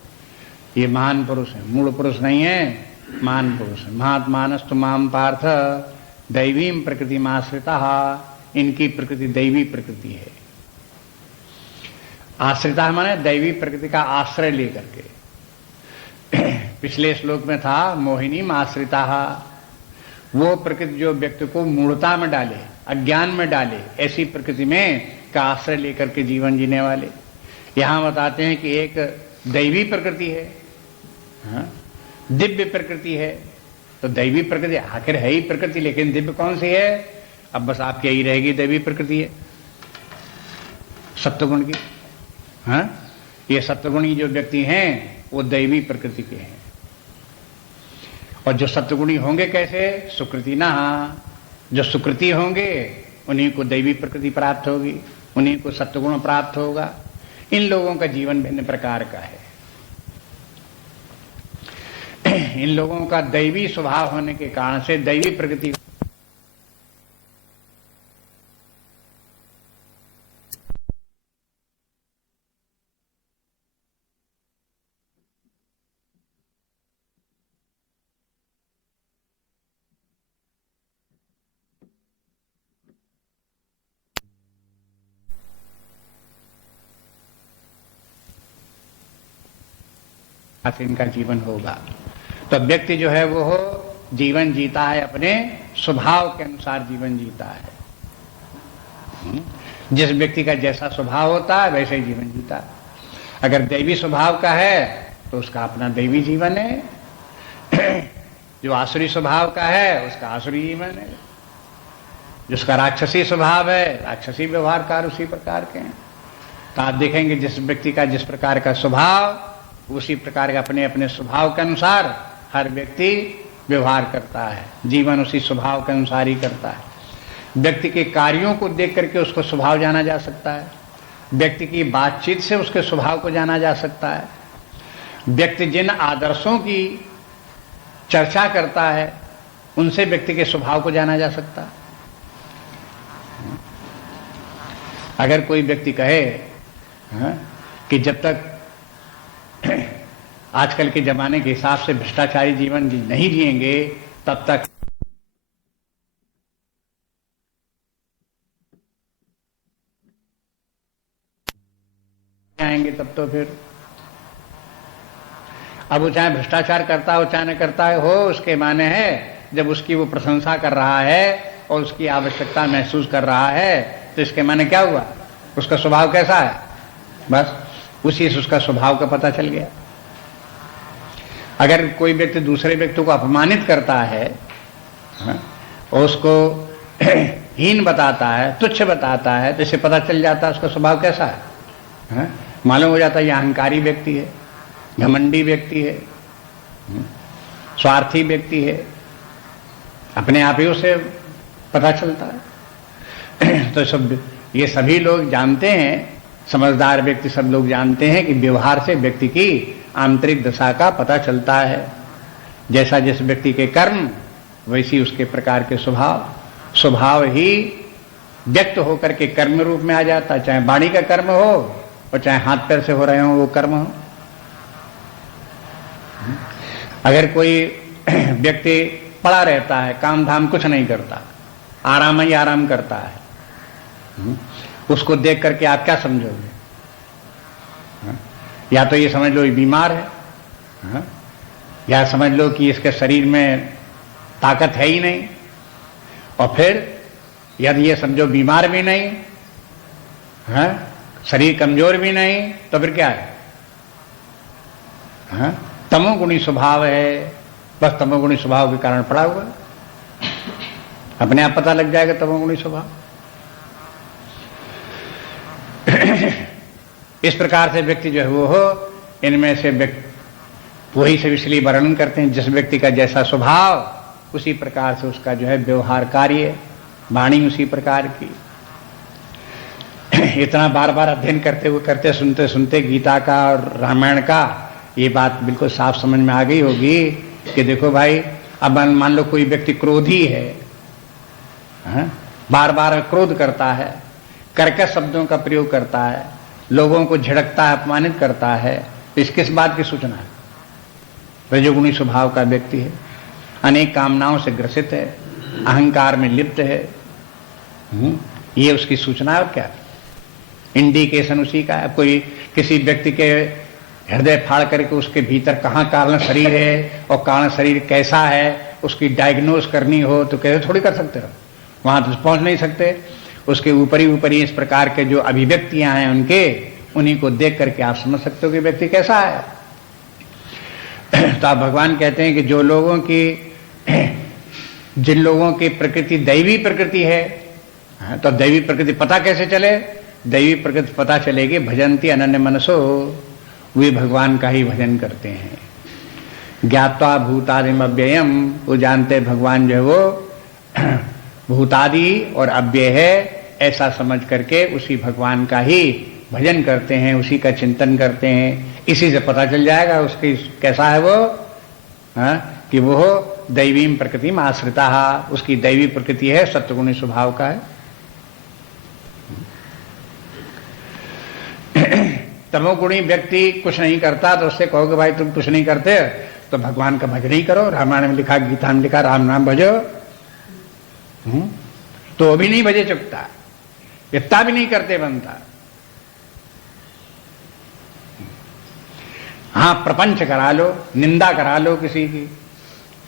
ये महान पुरुष है, मूल पुरुष नहीं है, महान पुरुष है। महात्मानस्तु माम पार्थ दैवीं प्रकृतिमाश्रिता, इनकी प्रकृति दैवी प्रकृति है। आश्रिता माने दैवी प्रकृति का आश्रय लेकर के। पिछले श्लोक में था मोहिनी आश्रिता, वो प्रकृति जो व्यक्ति को मूढ़ता में डाले, अज्ञान में डाले, ऐसी प्रकृति में का आश्रय लेकर के जीवन जीने वाले। यहां बताते हैं कि एक दैवी प्रकृति है, दिव्य प्रकृति है। तो दैवी प्रकृति आखिर है ही प्रकृति, लेकिन दिव्य कौन सी है? अब बस आपकी यही रहेगी, दैवी प्रकृति है सत्वगुण की। ये सत्वगुणी जो व्यक्ति हैं वो दैवी प्रकृति के हैं। और जो सत्वगुणी होंगे कैसे? सुकृति ना, जो सुकृति होंगे उन्हीं को दैवी प्रकृति प्राप्त होगी, उन्हीं को सत्वगुण प्राप्त होगा। इन लोगों का जीवन भिन्न प्रकार का है। इन लोगों का दैवी स्वभाव होने के कारण से दैवी प्रकृति से इनका जीवन होगा। तो व्यक्ति जो है वो जीवन जीता है, अपने स्वभाव के अनुसार जीवन जीता है। जिस व्यक्ति का जैसा स्वभाव होता है वैसे ही जीवन जीता है। अगर दैवी स्वभाव का है तो उसका अपना दैवी जीवन है, जो आसुरी स्वभाव का है उसका आसुरी जीवन है, जिसका राक्षसी स्वभाव है राक्षसी व्यवहारकार उसी प्रकार के हैं। तो आप देखेंगे जिस व्यक्ति का जिस प्रकार का स्वभाव, उसी प्रकार के अपने अपने स्वभाव के अनुसार हर व्यक्ति व्यवहार करता है, जीवन उसी स्वभाव के अनुसार ही करता है। व्यक्ति के कार्यों को देख करके उसको स्वभाव जाना जा सकता है, व्यक्ति की बातचीत से उसके स्वभाव को जाना जा सकता है, व्यक्ति जिन आदर्शों की चर्चा करता है उनसे व्यक्ति के स्वभाव को जाना जा सकता है। अगर कोई व्यक्ति कहे कि जब तक आजकल के जमाने के हिसाब से भ्रष्टाचारी जीवन नहीं जिएंगे तब तक आएंगे, तब तो फिर अब वो चाहे भ्रष्टाचार करता हो चाहे न करता हो, उसके माने है जब उसकी वो प्रशंसा कर रहा है और उसकी आवश्यकता महसूस कर रहा है तो इसके माने क्या हुआ? उसका स्वभाव कैसा है? बस उसी से उसका स्वभाव का पता चल गया। अगर कोई व्यक्ति दूसरे व्यक्ति को अपमानित करता है और उसको हीन बताता है, तुच्छ बताता है, तो इससे पता चल जाता है उसका स्वभाव कैसा है। मालूम हो जाता है ये अहंकारी व्यक्ति है, घमंडी व्यक्ति है, स्वार्थी व्यक्ति है, अपने आप ही उसे पता चलता है। तो सब ये सभी लोग जानते हैं, समझदार व्यक्ति सब लोग जानते हैं कि व्यवहार से व्यक्ति की आंतरिक दशा का पता चलता है। जैसा जिस व्यक्ति के कर्म वैसी उसके प्रकार के स्वभाव, स्वभाव ही व्यक्त होकर के कर्म रूप में आ जाता है, चाहे वाणी का कर्म हो और चाहे हाथ पैर से हो रहे हो वो कर्म हो। अगर कोई व्यक्ति पड़ा रहता है, काम धाम कुछ नहीं करता, आराम ही आराम करता है, उसको देख करके आप क्या समझोगे? या तो ये समझ लो ये बीमार है, या समझ लो कि इसके शरीर में ताकत है ही नहीं, और फिर यदि ये समझो बीमार भी नहीं है, शरीर कमजोर भी नहीं, तो फिर क्या है? तमोगुणी स्वभाव है, बस तमोगुणी स्वभाव के कारण पड़ा हुआ, अपने आप पता लग जाएगा तमोगुणी स्वभाव। इस प्रकार से व्यक्ति जो है वो हो, इनमें से वही से इसलिए वर्णन करते हैं जिस व्यक्ति का जैसा स्वभाव उसी प्रकार से उसका जो है व्यवहार कार्य, वाणी उसी प्रकार की। इतना बार बार अध्ययन करते सुनते सुनते गीता का और रामायण का ये बात बिल्कुल साफ समझ में आ गई होगी कि देखो भाई, अब मान लो कोई व्यक्ति क्रोधी है, बार बार क्रोध करता है, कर्कश शब्दों का प्रयोग करता है, लोगों को झिड़कता है, अपमानित करता है, तो इस किस बात की सूचना है? रजोगुणी स्वभाव का व्यक्ति है, अनेक कामनाओं से ग्रसित है, अहंकार में लिप्त है, ये उसकी सूचना है। और क्या? इंडिकेशन उसी का है। कोई किसी व्यक्ति के हृदय फाड़ करके उसके भीतर कहाँ कारण शरीर है और कारण शरीर कैसा है उसकी डायग्नोज करनी हो तो कैसे थोड़ी कर सकते हो, वहां तो पहुंच नहीं सकते। उसके ऊपरी ऊपरी इस प्रकार के जो अभिव्यक्तियां हैं उनके, उन्हीं को देख करके आप समझ सकते हो कि व्यक्ति कैसा है। तो आप भगवान कहते हैं कि जो लोगों की, जिन लोगों की प्रकृति दैवी प्रकृति है, तो दैवी प्रकृति पता कैसे चले? दैवी प्रकृति पता चलेगी भजंती अनन्य मनसो, वे भगवान का ही भजन करते हैं। ज्ञात्वा भूतादिम अव्ययम, वो जानते भगवान जो है वो भूतादि और अव्यय है ऐसा समझ करके उसी भगवान का ही भजन करते हैं, उसी का चिंतन करते हैं। इसी से पता चल जाएगा उसकी कैसा है वो, कि वो दैवीम प्रकृति में आश्रिता, उसकी दैवी प्रकृति है, सत्वगुणी स्वभाव का है। तमोगुणी व्यक्ति कुछ नहीं करता तो उससे कहोगे भाई तुम कुछ नहीं करते तो भगवान का भजन ही करो। रामायण में लिखा, गीता में लिखा, राम नाम भजो, तो वो भी नहीं भजे चुकता, इतना भी नहीं करते बनता। हाँ, प्रपंच करा लो, निंदा करा लो किसी की,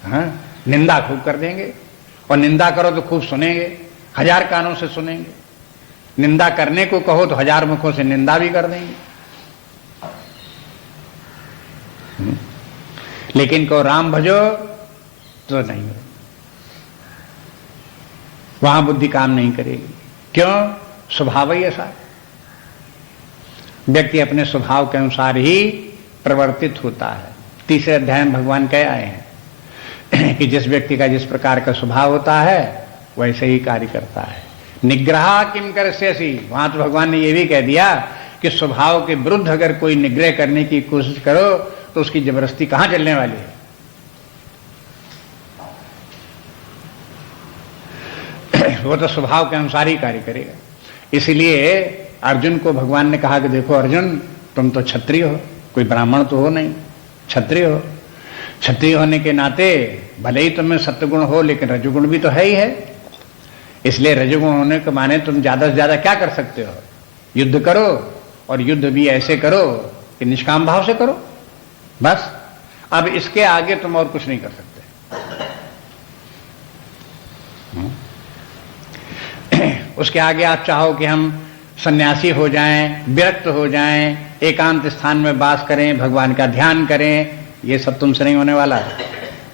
हाँ, निंदा खूब कर देंगे, और निंदा करो तो खूब सुनेंगे, 1000 कानों से सुनेंगे। निंदा करने को कहो तो 1000 मुखों से निंदा भी कर देंगे। लेकिन को राम भजो तो नहीं, वहां बुद्धि काम नहीं करेगी। क्यों? स्वभाव ही ऐसा, व्यक्ति अपने स्वभाव के अनुसार ही प्रवर्तित होता है। तीसरे अध्याय में भगवान कह आए हैं कि जिस व्यक्ति का जिस प्रकार का स्वभाव होता है वैसे ही कार्य करता है। निग्रह किम करस्यसि, वहां तो भगवान ने यह भी कह दिया कि स्वभाव के विरुद्ध अगर कोई निग्रह करने की कोशिश करो तो उसकी जबरदस्ती कहां चलने वाली है। वो तो स्वभाव के अनुसार ही कार्य करेगा। इसीलिए अर्जुन को भगवान ने कहा कि देखो अर्जुन, तुम तो क्षत्रिय हो, कोई ब्राह्मण तो हो नहीं, क्षत्रिय हो। क्षत्रिय होने के नाते भले ही तुम्हें सत्वगुण हो लेकिन रजोगुण भी तो है ही है। इसलिए रजोगुण होने के माने तुम ज्यादा से ज्यादा क्या कर सकते हो? युद्ध करो, और युद्ध भी ऐसे करो कि निष्काम भाव से करो, बस। अब इसके आगे तुम और कुछ नहीं कर सकते। उसके आगे आप चाहो कि हम सन्यासी हो जाएं, विरक्त हो जाएं, एकांत स्थान में वास करें, भगवान का ध्यान करें, ये सब तुमसे नहीं होने वाला,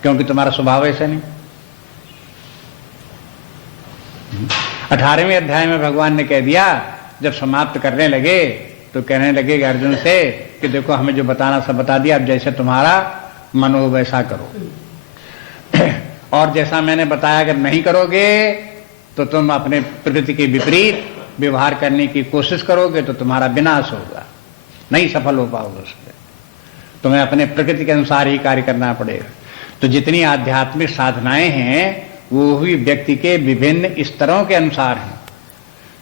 क्योंकि तुम्हारा स्वभाव ऐसा नहीं। 18वें अध्याय में भगवान ने कह दिया, जब समाप्त करने लगे तो कहने लगे अर्जुन से कि देखो हमें जो बताना सब बता दिया, अब जैसे तुम्हारा मन हो वैसा करो। और जैसा मैंने बताया अगर नहीं करोगे तो तुम अपने प्रकृति के विपरीत व्यवहार करने की कोशिश करोगे तो तुम्हारा विनाश होगा, नहीं सफल हो पाओगे उसमें। तुम्हें अपने प्रकृति के अनुसार ही कार्य करना पड़ेगा। तो जितनी आध्यात्मिक साधनाएं हैं वो भी व्यक्ति के विभिन्न स्तरों के अनुसार हैं।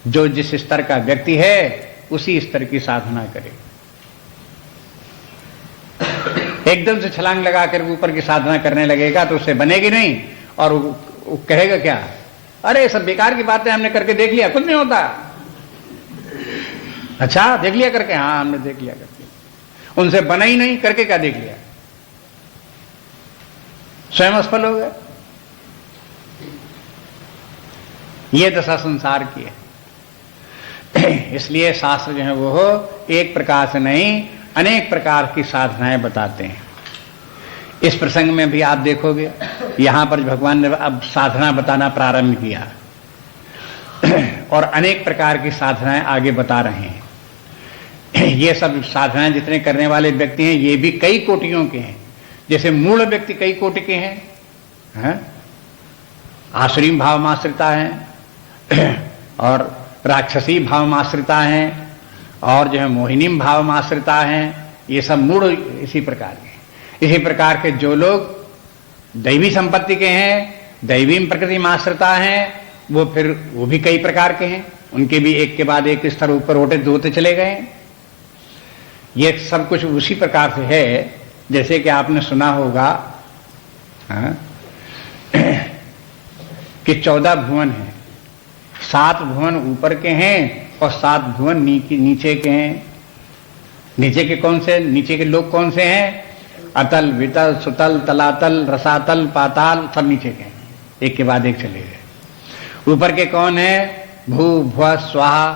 जो जिस स्तर का व्यक्ति है उसी स्तर की साधना करे। एकदम से छलांग लगाकर ऊपर की साधना करने लगेगा तो उससे बनेगी नहीं, और वो कहेगा क्या, अरे सब बेकार की बातें हमने करके देख लिया, कुछ नहीं होता। अच्छा देख लिया करके, हाँ हमने देख लिया करके, उनसे बना ही नहीं, करके क्या देख लिया, स्वयं असफल हो गए। ये दशा संसार की है। इसलिए शास्त्र जो है वो एक प्रकार से नहीं अनेक प्रकार की साधनाएं बताते हैं। इस प्रसंग में भी आप देखोगे यहां पर भगवान ने अब साधना बताना प्रारंभ किया और अनेक प्रकार की साधनाएं आगे बता रहे हैं। ये सब साधनाएं जितने करने वाले व्यक्ति हैं ये भी कई कोटियों के हैं। जैसे मूल व्यक्ति कई कोटि के हैं, आसुरीम भावमाश्रिता हैं, और राक्षसी भावमाश्रिता हैं, और जो है मोहिनीम भावमाश्रिता हैं। ये सब मूल इसी प्रकार के। इसी प्रकार के जो लोग दैवी संपत्ति के हैं, दैवीम प्रकृति माश्रिता हैं, वो फिर वो भी कई प्रकार के हैं। उनके भी एक के बाद एक स्तर ऊपर होते चले गए। ये सब कुछ उसी प्रकार से है जैसे कि आपने सुना होगा कि 14 भुवन हैं, 7 भुवन ऊपर के हैं और 7 भुवन नीचे के हैं। नीचे के कौन से? नीचे के लोग कौन से हैं? अतल, वितल, सुतल, तलातल, रसातल, पाताल, सब नीचे के हैं, एक के बाद एक चले गए। ऊपर के कौन है? भू, भुव, स्वाहा,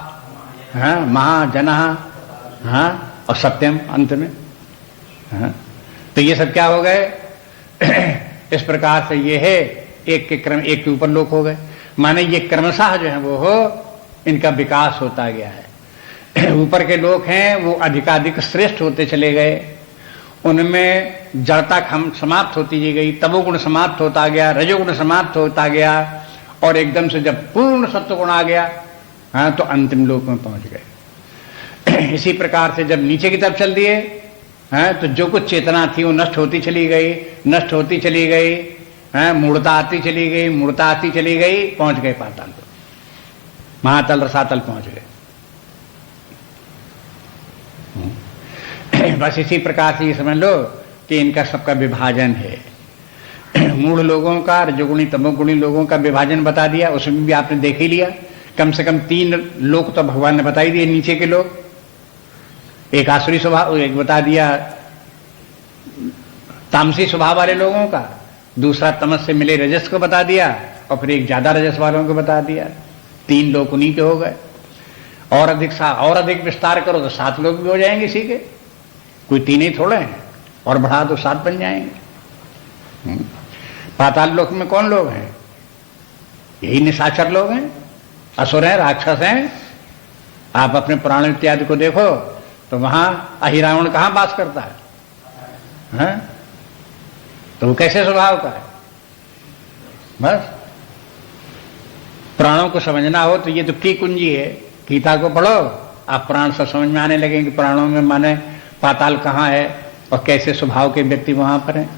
हाँ, महा, जनः, हाँ, और सत्यम अंत में। हाँ, तो ये सब क्या हो गए? इस प्रकार से ये है, एक के क्रम, एक के ऊपर लोक हो गए। माने ये क्रमशः जो है वो इनका विकास होता गया है। ऊपर के लोग हैं वो अधिकाधिक श्रेष्ठ होते चले गए, उनमें जड़ता समाप्त होती गई, तमोगुण समाप्त होता गया, रजोगुण समाप्त होता गया, और एकदम से जब पूर्ण सत्वगुण आ गया, हाँ, तो अंतिम लोक में पहुंच गए। इसी प्रकार से जब नीचे की तरफ चल दिए, हाँ, तो जो कुछ चेतना थी वो नष्ट होती चली गई, नष्ट होती चली गई, हाँ, मूर्ता आती चली गई, मूर्ता आती चली गई, पहुंच गए पाताल, महातल, रसातल पहुंच गए। बस इसी प्रकार से ये समझ लो कि इनका सबका विभाजन है। मूढ़ लोगों का, रजोगुणी तमोगुणी लोगों का विभाजन बता दिया, उसमें भी आपने देख ही लिया। कम से कम 3 लोग तो भगवान ने बता ही दिए नीचे के लोग। एक आसुरी स्वभाव, एक बता दिया तामसी स्वभाव वाले लोगों का, दूसरा तमस से मिले रजस को बता दिया, और फिर एक ज्यादा रजस वालों को बता दिया। 3 लोग उन्हीं के हो गए। और अधिक विस्तार करो तो 7 लोग भी हो जाएंगे इसी के, कोई 3 ही थोड़े हैं, और बढ़ा तो 7 बन जाएंगे। पाताल लोक में कौन लोग हैं? यही निशाचर लोग हैं, असुर हैं, राक्षस हैं। आप अपने पुराण इत्यादि को देखो तो वहां अहिरावण कहां वास करता है? तो वो कैसे स्वभाव का है? बस प्राणों को समझना हो तो ये तो की कुंजी है, गीता को पढ़ो, आप प्राण सब समझ में आने लगे कि प्राणों में माने पाताल कहाँ है और कैसे स्वभाव के व्यक्ति वहां पर हैं।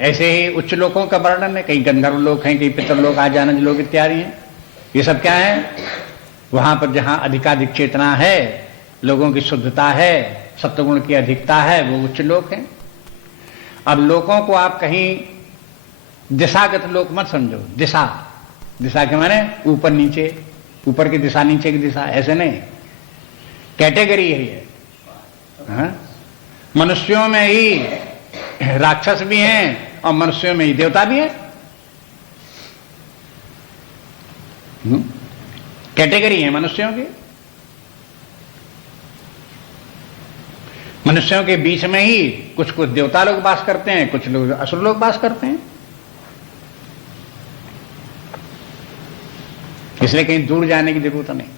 ऐसे ही उच्च लोकों का वर्णन है, कई गंधर्व लोक हैं, कई पितरलोक, आजानज लोक इत्यादि हैं। ये सब क्या है? वहां पर जहां अधिकाधिक चेतना है, लोगों की शुद्धता है, सत्वगुण की अधिकता है, वो उच्च लोक हैं। अब लोकों को आप कहीं दिशागत लोक मत समझो। दिशा के माने ऊपर नीचे, ऊपर की दिशा नीचे की दिशा, ऐसे नहीं, कैटेगरी है ये। हाँ? मनुष्यों में ही राक्षस भी हैं और मनुष्यों में ही देवता भी हैं। कैटेगरी है मनुष्यों की। मनुष्यों के बीच में ही कुछ कुछ देवता लोग वास करते हैं, कुछ लोग असुर लोग वास करते हैं। इसलिए कहीं दूर जाने की जरूरत नहीं,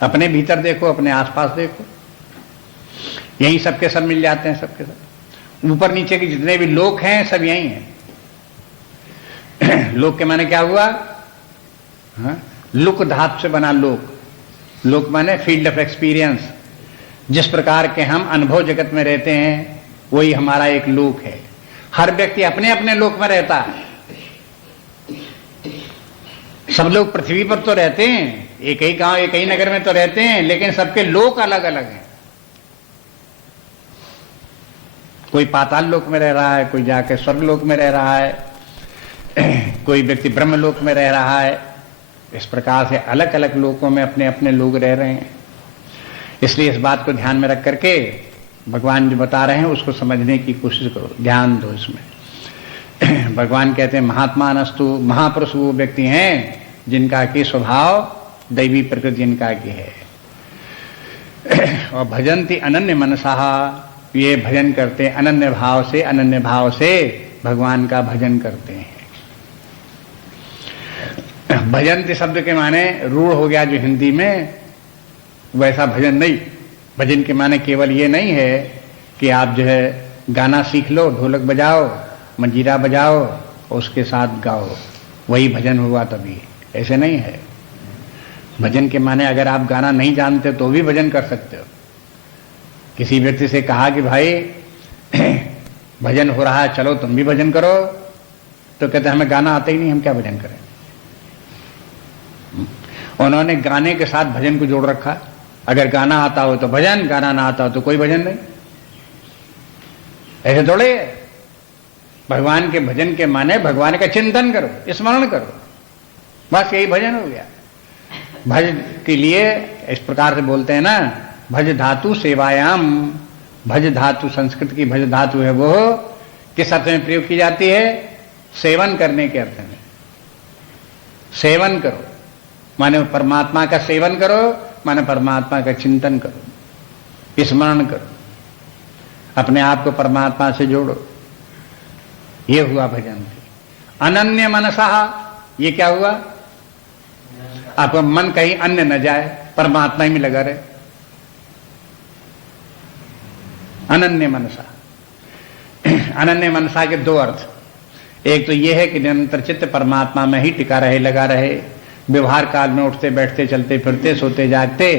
अपने भीतर देखो, अपने आसपास देखो, यही सबके सब मिल जाते हैं, सबके सब। ऊपर नीचे के जितने भी लोक हैं सब यही हैं। लोक के माने क्या हुआ? हाँ? लुक धातु से बना लोक। लोक माने फील्ड ऑफ एक्सपीरियंस। जिस प्रकार के हम अनुभव जगत में रहते हैं वही हमारा एक लोक है। हर व्यक्ति अपने अपने लोक में रहता है। सब लोग पृथ्वी पर तो रहते हैं, एक ही गांव एक ही नगर में तो रहते हैं, लेकिन सबके लोक अलग अलग हैं। कोई पाताल लोक में रह रहा है, कोई जाके स्वर्ग लोक में रह रहा है, कोई व्यक्ति ब्रह्म लोक में रह रहा है। इस प्रकार से अलग अलग लोकों में अपने अपने लोग रह रहे हैं। इसलिए इस बात को ध्यान में रख करके भगवान जो बता रहे हैं उसको समझने की कोशिश करो, ध्यान दो इसमें। भगवान कहते हैं महात्मानस्तु, महापुरुष वो व्यक्ति हैं जिनका की स्वभाव दैवी प्रकृति जिनका की है। और भजन्ति अनन्य मनसाह, ये भजन करते हैं अनन्य भाव से भगवान का भजन करते हैं। भजन्ति शब्द के माने रूढ़ हो गया जो हिंदी में, वैसा भजन नहीं। भजन के माने केवल ये नहीं है कि आप जो है गाना सीख लो, ढोलक बजाओ, मंजीरा बजाओ और उसके साथ गाओ, वही भजन हुआ तभी। ऐसे नहीं है। भजन के माने अगर आप गाना नहीं जानते तो भी भजन कर सकते हो। किसी व्यक्ति से कहा कि भाई भजन हो रहा है, चलो तुम भी भजन करो, तो कहते हमें गाना आता ही नहीं, हम क्या भजन करें। उन्होंने गाने के साथ भजन को जोड़ रखा। अगर गाना आता हो तो भजन, गाना ना आता हो तो कोई भजन नहीं। ऐसे थोड़े भगवान के भजन के माने भगवान का चिंतन करो, स्मरण करो। बस यही भजन हो गया। भज के लिए इस प्रकार से बोलते हैं ना, भज धातु सेवायाम। भज धातु संस्कृत की भज धातु है, वो किस अर्थ में प्रयोग की जाती है? सेवन करने के अर्थ में। सेवन करो माने परमात्मा का सेवन करो, माने परमात्मा का चिंतन करो, स्मरण करो, अपने आप को परमात्मा से जोड़ो। ये हुआ भजन। अनन्य मनसा, ये क्या हुआ? आपका मन कहीं अन्य न जाए, परमात्मा ही में लगा रहे। अनन्य मनसा। अनन्य मनसा के दो अर्थ। एक तो यह है कि निरंतर चित्त परमात्मा में ही टिका रहे, लगा रहे। व्यवहार काल में उठते बैठते चलते फिरते सोते जागते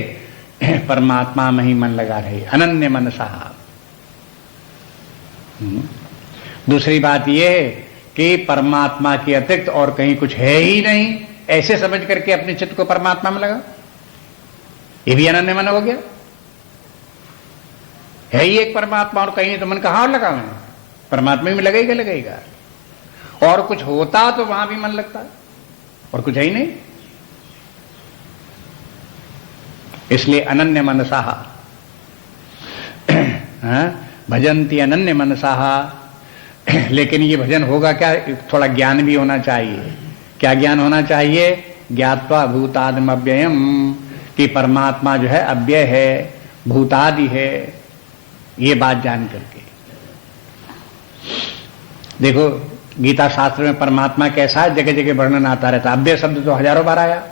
परमात्मा में ही मन लगा रहे, अनन्य मनसा। दूसरी बात यह है कि परमात्मा के अतिरिक्त और कहीं कुछ है ही नहीं, ऐसे समझ करके अपने चित्त को परमात्मा में लगा। ये भी अनन्य मन हो गया। है ही एक परमात्मा और कहीं तो मन कहां और लगा मैं? परमात्मा में लगेगा लगेगा। और कुछ होता तो वहां भी मन लगता है, और कुछ है ही नहीं। इसलिए अनन्य मनसा भजन्ति अनन्य मनसा। लेकिन ये भजन होगा क्या? थोड़ा ज्ञान भी होना चाहिए। क्या ज्ञान होना चाहिए? ज्ञात्वा भूतादम अव्ययम, कि परमात्मा जो है अव्यय है, भूतादि है। ये बात जान करके देखो, गीता शास्त्र में परमात्मा कैसा है, जगह जगह वर्णन आता रहता। अव्यय शब्द तो हजारों बार आया,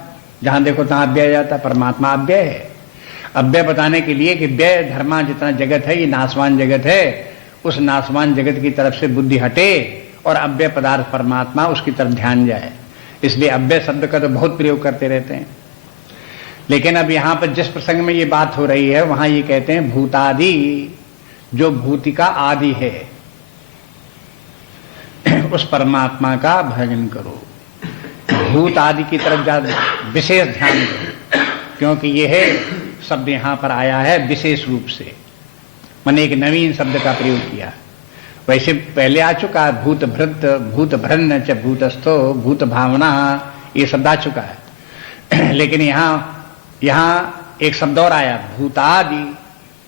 जहां देखो तहां अव्यय जाता। परमात्मा अव्यय है। अव्यय बताने के लिए कि व्यय धर्मा जितना जगत है, ये नाशवान जगत है, उस नाशवान जगत की तरफ से बुद्धि हटे और अव्यय पदार्थ परमात्मा, उसकी तरफ ध्यान जाए। इसलिए अव्यय शब्द का तो बहुत प्रयोग करते रहते हैं। लेकिन अब यहां पर जिस प्रसंग में ये बात हो रही है, वहां ये कहते हैं भूतादि, जो भूति का आदि है, उस परमात्मा का भजन करो। भूत आदि की तरफ ज्यादा विशेष ध्यान दो, क्योंकि यह शब्द यहां पर आया है विशेष रूप से, मैंने एक नवीन शब्द का प्रयोग किया। वैसे पहले आ चुका है भूत भृत, भूत भ्रन्न च भूतस्थो, भूत भावना, ये शब्द आ चुका है। लेकिन यहां एक शब्द और आया, भूतादि,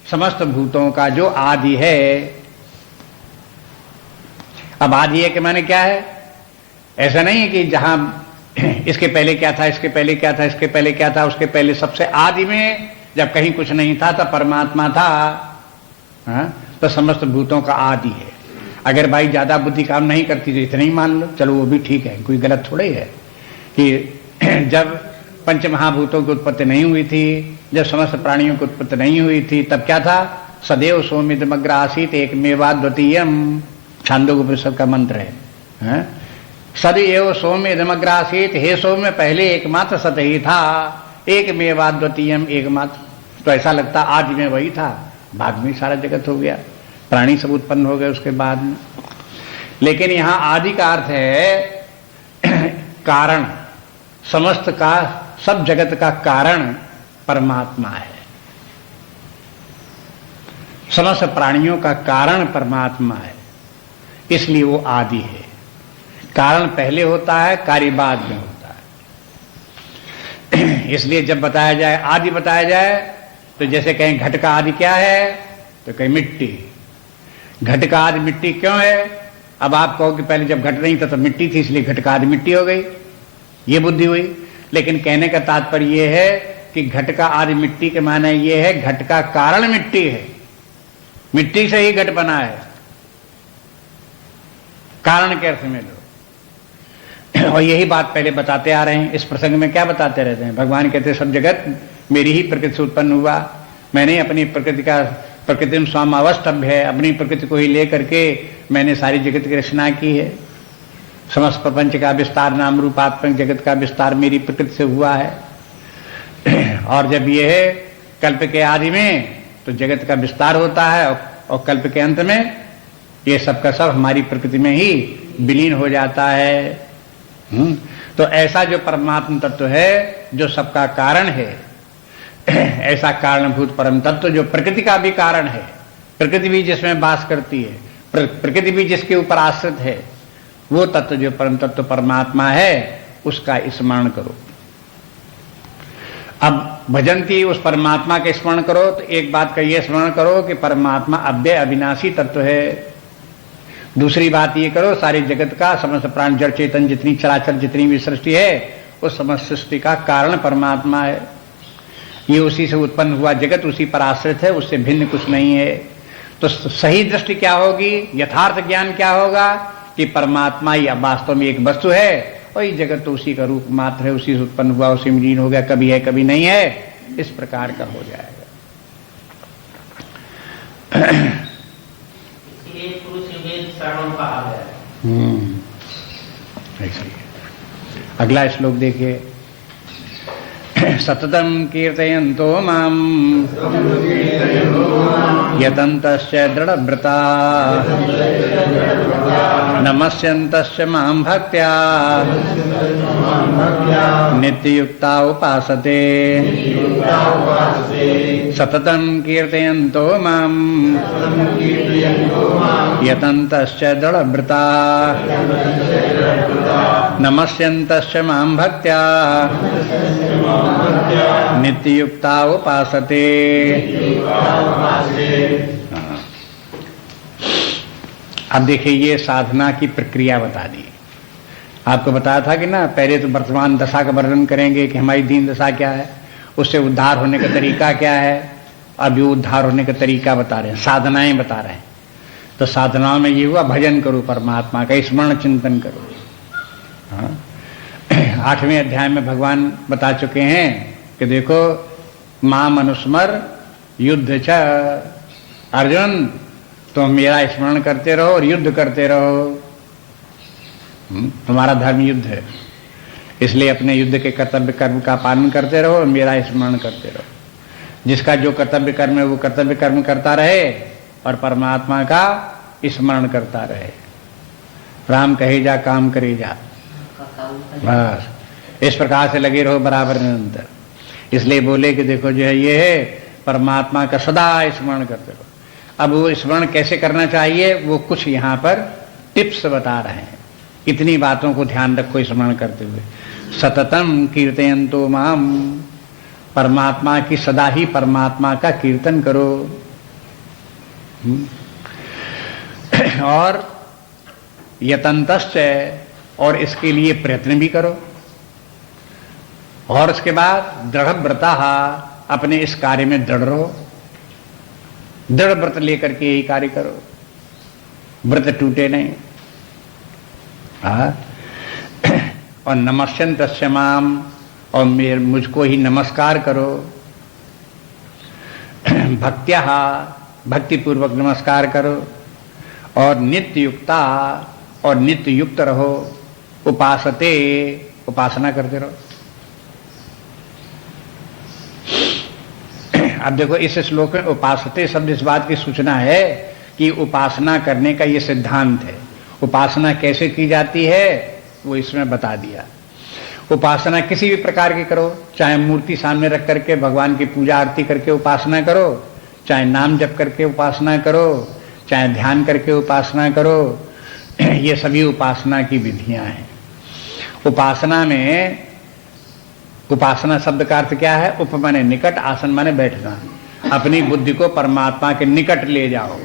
समस्त भूतों का जो आदि है। अब आदि है कि माने क्या है? ऐसा नहीं है कि जहां इसके पहले क्या था, इसके पहले क्या था, इसके पहले क्या था, उसके पहले सबसे आदि में जब कहीं कुछ नहीं था तब परमात्मा था। तो समस्त भूतों का आदि है। अगर भाई ज्यादा बुद्धि काम नहीं करती तो इतना ही मान लो, चलो वो भी ठीक है, कोई गलत थोड़ा ही है। कि जब पंच महाभूतों की उत्पत्ति नहीं हुई थी, जब समस्त प्राणियों की उत्पत्ति नहीं हुई थी, तब क्या था? सदैव सोमिदमग्र आसीत एकमेवा द्वितीयम, छांदोग्योपनिषद का मंत्र है। सदैव सोमिदमग्र आसीत, हे सौम्य पहले एकमात्र सत ही था, एकमेवा द्वितीयम, एकमात्र। तो ऐसा लगता आदि में वही था, बाद में सारा जगत हो गया, प्राणी सब उत्पन्न हो गए उसके बाद में। लेकिन यहां आदि का अर्थ है कारण, समस्त का, सब जगत का कारण परमात्मा है। समस्त प्राणियों का कारण परमात्मा है, इसलिए वो आदि है। कारण पहले होता है, कार्य बाद में होता है। इसलिए जब बताया जाए, आदि बताया जाए, तो जैसे कहें घट का आदि क्या है, तो कहें मिट्टी। घट का आदि मिट्टी क्यों है? अब आप कहो कि पहले जब घट नहीं था तो मिट्टी थी, इसलिए घट का आदि मिट्टी हो गई, ये बुद्धि हुई। लेकिन कहने का तात्पर्य यह है कि घट का आदि मिट्टी के माने ये है, घट का कारण मिट्टी है, मिट्टी से ही घट बना है, कारण के अर्थ में लो। और यही बात पहले बताते आ रहे हैं। इस प्रसंग में क्या बताते रहते हैं? भगवान कहते हैं सब जगत मेरी ही प्रकृति से उत्पन्न हुआ, मैंने अपनी प्रकृति का, प्रकृति में स्वामावस्तभ्य है, अपनी प्रकृति को ही लेकर के मैंने सारी जगत की रचना की है। समस्त प्रपंच का विस्तार, नाम रूपात्मक जगत का विस्तार मेरी प्रकृति से हुआ है। और जब यह है कल्प के आदि में, तो जगत का विस्तार होता है, और कल्प के अंत में ये सब का सब हमारी प्रकृति में ही विलीन हो जाता है। तो ऐसा जो परमात्मा तत्व है, जो सबका कारण है, ऐसा कारणभूत परम तत्व जो प्रकृति का भी कारण है, प्रकृति भी जिसमें वास करती है, प्रकृति भी जिसके ऊपर आश्रित है, वो तत्व जो परम तत्व परमात्मा है, उसका स्मरण करो। अब भजंती, उस परमात्मा के स्मरण करो तो एक बात का ये स्मरण करो कि परमात्मा अव्यय अविनाशी तत्व है। दूसरी बात ये करो, सारे जगत का समस्त प्राण जड़ चेतन जितनी चराचर जितनी भी सृष्टि है उस समस्त सृष्टि का कारण परमात्मा है। ये उसी से उत्पन्न हुआ जगत उसी पर आश्रित है, उससे भिन्न कुछ नहीं है। तो सही दृष्टि क्या होगी, यथार्थ ज्ञान क्या होगा कि परमात्मा ही वास्तव में एक वस्तु है और ये जगत तो उसी का रूप मात्र है, उसी से उत्पन्न हुआ, उसी में लीन हो गया, कभी है कभी नहीं है, इस प्रकार का हो जाएगा। अगला श्लोक देखिए, सततम कीर्तयन्तो माम यतन्तश्च दृढव्रता नमस्यन्तश्च मां भक्त्या नित्ययुक्ता उपासते। सततं कीर्तयन्तो मां यतन्तश्च दृढव्रता नमस्यन्तश्च मां भक्त्या नित्ययुक्ता उपासते। अब देखिए, ये साधना की प्रक्रिया बता दी। आपको बताया था कि ना, पहले तो वर्तमान दशा का वर्णन करेंगे कि हमारी दीन दशा क्या है, उससे उद्धार होने का तरीका क्या है। अब ये उद्धार होने का तरीका बता रहे हैं, साधनाएं बता रहे हैं। तो साधनाओं में ये हुआ, भजन करो, परमात्मा का स्मरण चिंतन करो। हाँ, 8वें अध्याय में भगवान बता चुके हैं कि देखो, माम अनुस्मर युद्ध च, अर्जुन तुम मेरा स्मरण करते रहो और युद्ध करते रहो। तुम्हारा धर्म युद्ध है, इसलिए अपने युद्ध के कर्तव्य कर्म का पालन करते रहो और मेरा स्मरण करते रहो। जिसका जो कर्तव्य कर्म है वो कर्तव्य कर्म करता रहे और परमात्मा का स्मरण करता रहे। राम कहे जा काम करे जा, बस इस प्रकार से लगे रहो बराबर निरंतर। इसलिए बोले कि देखो जो है ये है, परमात्मा का सदा स्मरण करते रहो। अब वो स्मरण कैसे करना चाहिए वो कुछ यहाँ पर टिप्स बता रहे हैं। इतनी बातों को ध्यान रखो स्मरण करते हुए। सततम कीर्तयन्तो माम, परमात्मा की सदा ही परमात्मा का कीर्तन करो। और यतन्तश्च, और इसके लिए प्रयत्न भी करो। और उसके बाद दृढ़व्रता, अपने इस कार्य में दृढ़ रहो। दृढ़ व्रत लेकर के यही कार्य करो, व्रत टूटे नहीं। और नमस्यन्तस्य माम, और मुझको ही नमस्कार करो। भक्त्या, भक्ति पूर्वक नमस्कार करो। और नित्य युक्ता, और नित्य युक्त रहो। उपासते, उपासना करते रहो। अब देखो, इस श्लोक में उपासते शब्द इस बात की सूचना है कि उपासना करने का ये सिद्धांत है। उपासना कैसे की जाती है वो इसमें बता दिया। उपासना किसी भी प्रकार की करो, चाहे मूर्ति सामने रख करके भगवान की पूजा आरती करके उपासना करो, चाहे नाम जप करके उपासना करो, चाहे ध्यान करके उपासना करो, ये सभी उपासना की विधियां हैं। उपासना में, उपासना शब्द का अर्थ क्या है? उप माने निकट, आसन माने बैठना। अपनी बुद्धि को परमात्मा के निकट ले जाओ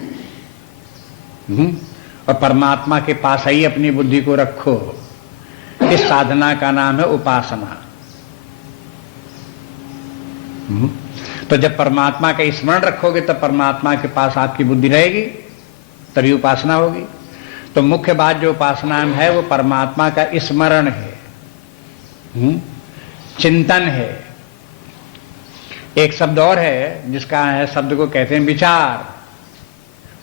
और परमात्मा के पास ही अपनी बुद्धि को रखो। इस साधना का नाम है उपासना। तो जब परमात्मा का स्मरण रखोगे तब परमात्मा के पास आपकी बुद्धि रहेगी, तभी उपासना होगी। तो मुख्य बात जो उपासना में है वो परमात्मा का स्मरण है, चिंतन है। एक शब्द और है जिसका है, शब्द को कहते हैं विचार।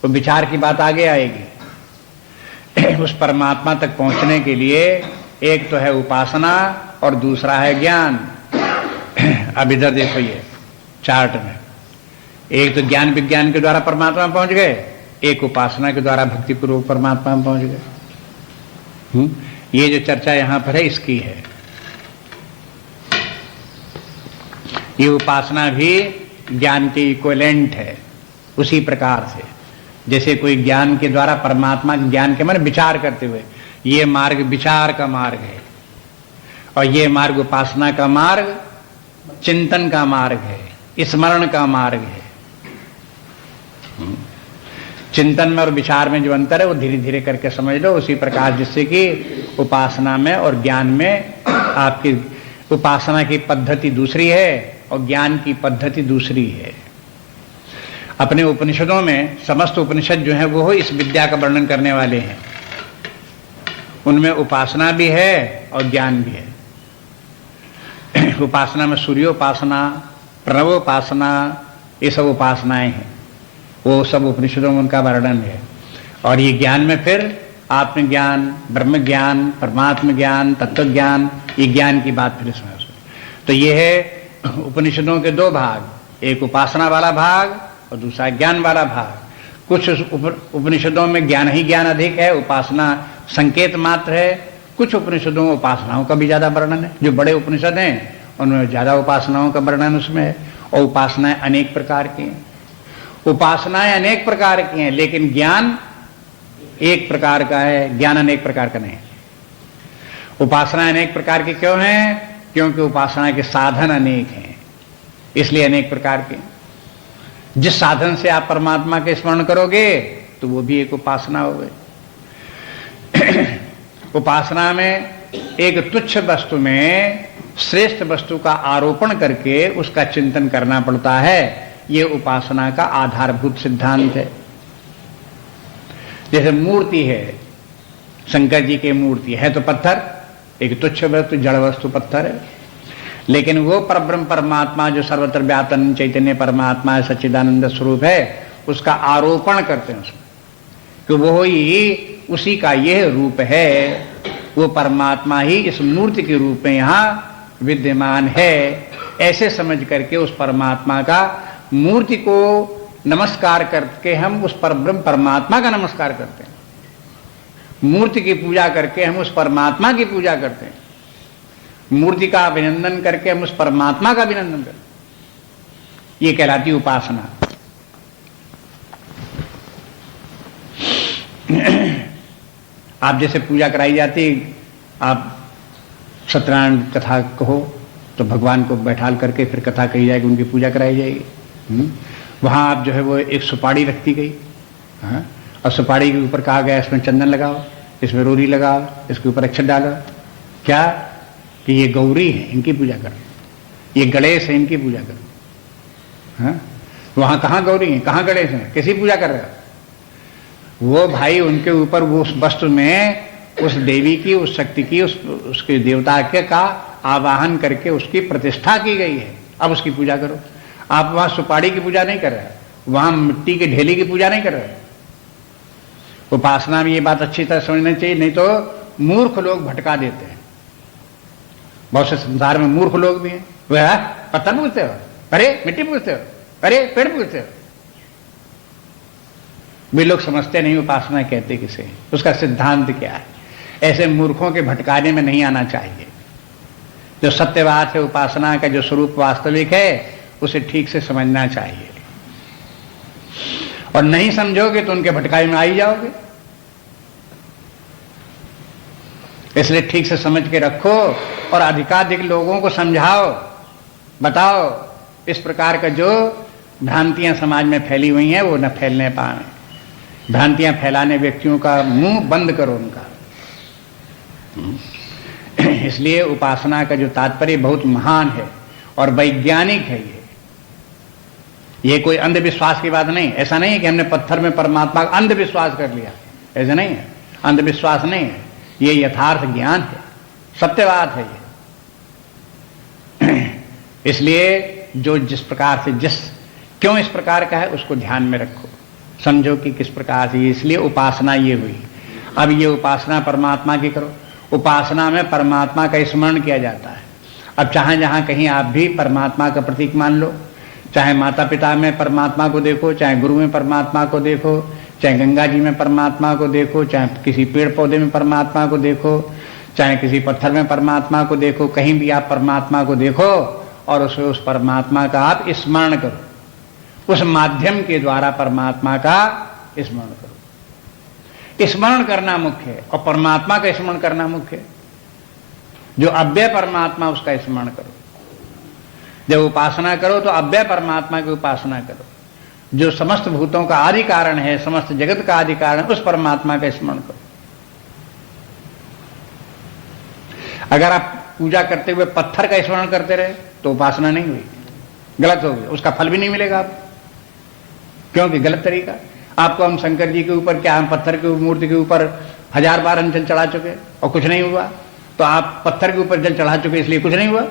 तो विचार की बात आगे आएगी। उस परमात्मा तक पहुंचने के लिए एक तो है उपासना और दूसरा है ज्ञान। अब इधर देखो ये चार्ट में, एक तो ज्ञान विज्ञान के द्वारा परमात्मा में पहुंच गए, एक उपासना के द्वारा भक्ति पूर्वक परमात्मा में पहुंच गए। ये जो चर्चा यहां पर है इसकी है। ये उपासना भी ज्ञान के इक्विवेलेंट है। उसी प्रकार से जैसे कोई ज्ञान के द्वारा परमात्मा के ज्ञान के माने विचार करते हुए, ये मार्ग विचार का मार्ग है और ये मार्ग उपासना का मार्ग, चिंतन का मार्ग है, स्मरण का मार्ग है। चिंतन में और विचार में जो अंतर है वो धीरे धीरे करके समझ लो। उसी प्रकार जिससे कि उपासना में और ज्ञान में आपकी उपासना की पद्धति दूसरी है और ज्ञान की पद्धति दूसरी है। अपने उपनिषदों में समस्त उपनिषद जो है वो इस विद्या का वर्णन करने वाले हैं। उनमें उपासना भी है और ज्ञान भी है। उपासना में सूर्योपासना, प्रणवोपासना, ये सब उपासनाएं हैं, वो सब उपनिषदों में उनका वर्णन है। और ये ज्ञान में फिर आत्मज्ञान, ब्रह्म ज्ञान, परमात्म ज्ञान, तत्व ज्ञान, ये ज्ञान की बात फिर इसमें। तो ये है उपनिषदों के दो भाग, एक उपासना वाला भाग और दूसरा ज्ञान वाला भाग। कुछ उपनिषदों में ज्ञान ही ज्ञान अधिक है, उपासना संकेत मात्र है। कुछ उपनिषदों में उपासनाओं का भी ज्यादा वर्णन है। जो बड़े उपनिषद हैं उनमें ज्यादा उपासनाओं का वर्णन उसमें है। और उपासनाएं अनेक प्रकार की हैं। उपासनाएं अनेक प्रकार की हैं, लेकिन ज्ञान एक प्रकार का है, ज्ञान अनेक प्रकार का नहीं है। उपासनाएं अनेक प्रकार की क्यों हैं? क्योंकि उपासना के साधन अनेक हैं, इसलिए अनेक प्रकार के। जिस साधन से आप परमात्मा के स्मरण करोगे तो वो भी एक उपासना हो गई। उपासना में एक तुच्छ वस्तु में श्रेष्ठ वस्तु का आरोपण करके उसका चिंतन करना पड़ता है। ये उपासना का आधारभूत सिद्धांत है। जैसे मूर्ति है, शंकर जी की मूर्ति है तो पत्थर, एक तुच्छ वस्तु, जड़ वस्तु पत्थर है, लेकिन वो परब्रह्म परमात्मा जो सर्वत्र व्याप्त चैतन्य परमात्मा है, सच्चिदानंद स्वरूप है, उसका आरोपण करते हैं उसमें कि वो ही उसी का यह रूप है। वो परमात्मा ही इस मूर्ति के रूप में यहाँ विद्यमान है। ऐसे समझ करके उस परमात्मा का, मूर्ति को नमस्कार करके हम उस परब्रह्म परमात्मा का नमस्कार करते हैं। मूर्ति की पूजा करके हम उस परमात्मा की पूजा करते हैं। मूर्ति का अभिनंदन करके हम उस परमात्मा का अभिनंदन करते हैं। ये कहलाती उपासना। आप जैसे पूजा कराई जाती, आप सत्यनारायण कथा कहो तो भगवान को बैठाल करके फिर कथा कही जाएगी, उनकी पूजा कराई जाएगी। वहां आप जो है वो एक सुपारी रखती गई, और सुपारी के ऊपर कहा गया इसमें चंदन लगाओ, इसमें रोरी लगाओ, इसके ऊपर अक्षत डालो। क्या कि ये गौरी है, इनकी पूजा करो, ये गणेश है, इनकी पूजा करो। वहां कहां गौरी है, कहां गणेश है, किसी पूजा कर रहे हो? वो भाई उनके ऊपर वो उस वस्तु में उस देवी की, उस शक्ति की, उसके देवता के का आवाहन करके उसकी प्रतिष्ठा की गई है। अब उसकी पूजा करो। आप वहां सुपारी की पूजा नहीं कर रहे, वहां मिट्टी के ढेली की पूजा नहीं कर रहे। उपासना में ये बात अच्छी तरह समझना चाहिए, नहीं तो मूर्ख लोग भटका देते हैं। बहुत से संसार में मूर्ख लोग भी हैं। वह पत्थर पूछते हो, अरे मिट्टी पूछते हो, अरे पेड़ पूछते हो। वे लोग समझते नहीं उपासना कहते किसे, उसका सिद्धांत क्या है। ऐसे मूर्खों के भटकाने में नहीं आना चाहिए। जो सत्य बात है, उपासना का जो स्वरूप वास्तविक है, उसे ठीक से समझना चाहिए। और नहीं समझोगे तो उनके भटकाई में आ ही जाओगे। इसलिए ठीक से समझ के रखो और अधिकाधिक लोगों को समझाओ, बताओ। इस प्रकार का जो भ्रांतियां समाज में फैली हुई हैं वो न फैलने पाए। भ्रांतियां फैलाने व्यक्तियों का मुंह बंद करो उनका। इसलिए उपासना का जो तात्पर्य बहुत महान है और वैज्ञानिक है। ये कोई अंधविश्वास की बात नहीं। ऐसा नहीं है कि हमने पत्थर में परमात्मा का अंधविश्वास कर लिया, ऐसा नहीं है। अंधविश्वास नहीं है, ये यथार्थ ज्ञान है, सत्य बात है ये। इसलिए जो जिस प्रकार से क्यों इस प्रकार का है उसको ध्यान में रखो, समझो कि किस प्रकार से। इसलिए उपासना ये हुई। अब ये उपासना परमात्मा की करो। उपासना में परमात्मा का स्मरण किया जाता है। अब चाहे जहां कहीं आप भी परमात्मा का प्रतीक मान लो, चाहे माता पिता में परमात्मा को देखो, चाहे गुरु में परमात्मा को देखो, चाहे गंगा जी में परमात्मा को देखो, चाहे किसी पेड़ पौधे में परमात्मा को देखो, चाहे किसी पत्थर में परमात्मा को देखो, कहीं भी आप परमात्मा को देखो और उस परमात्मा का आप स्मरण करो। उस माध्यम के द्वारा परमात्मा का स्मरण करो। स्मरण करना मुख्य है और परमात्मा का स्मरण करना मुख्य है। जो अव्यय परमात्मा उसका स्मरण करो। जब उपासना करो तो अव्यय परमात्मा की उपासना करो, जो समस्त भूतों का आदि कारण है, समस्त जगत का आदि कारण, उस परमात्मा का स्मरण करो। अगर आप पूजा करते हुए पत्थर का स्मरण करते रहे तो उपासना नहीं हुई, गलत हो गई, उसका फल भी नहीं मिलेगा आपको, क्योंकि गलत तरीका। आपको हम शंकर जी के ऊपर क्या, हम पत्थर की मूर्ति के ऊपर 1000 बार हम जल चढ़ा चुके और कुछ नहीं हुआ, तो आप पत्थर के ऊपर जल चढ़ा चुके इसलिए कुछ नहीं हुआ।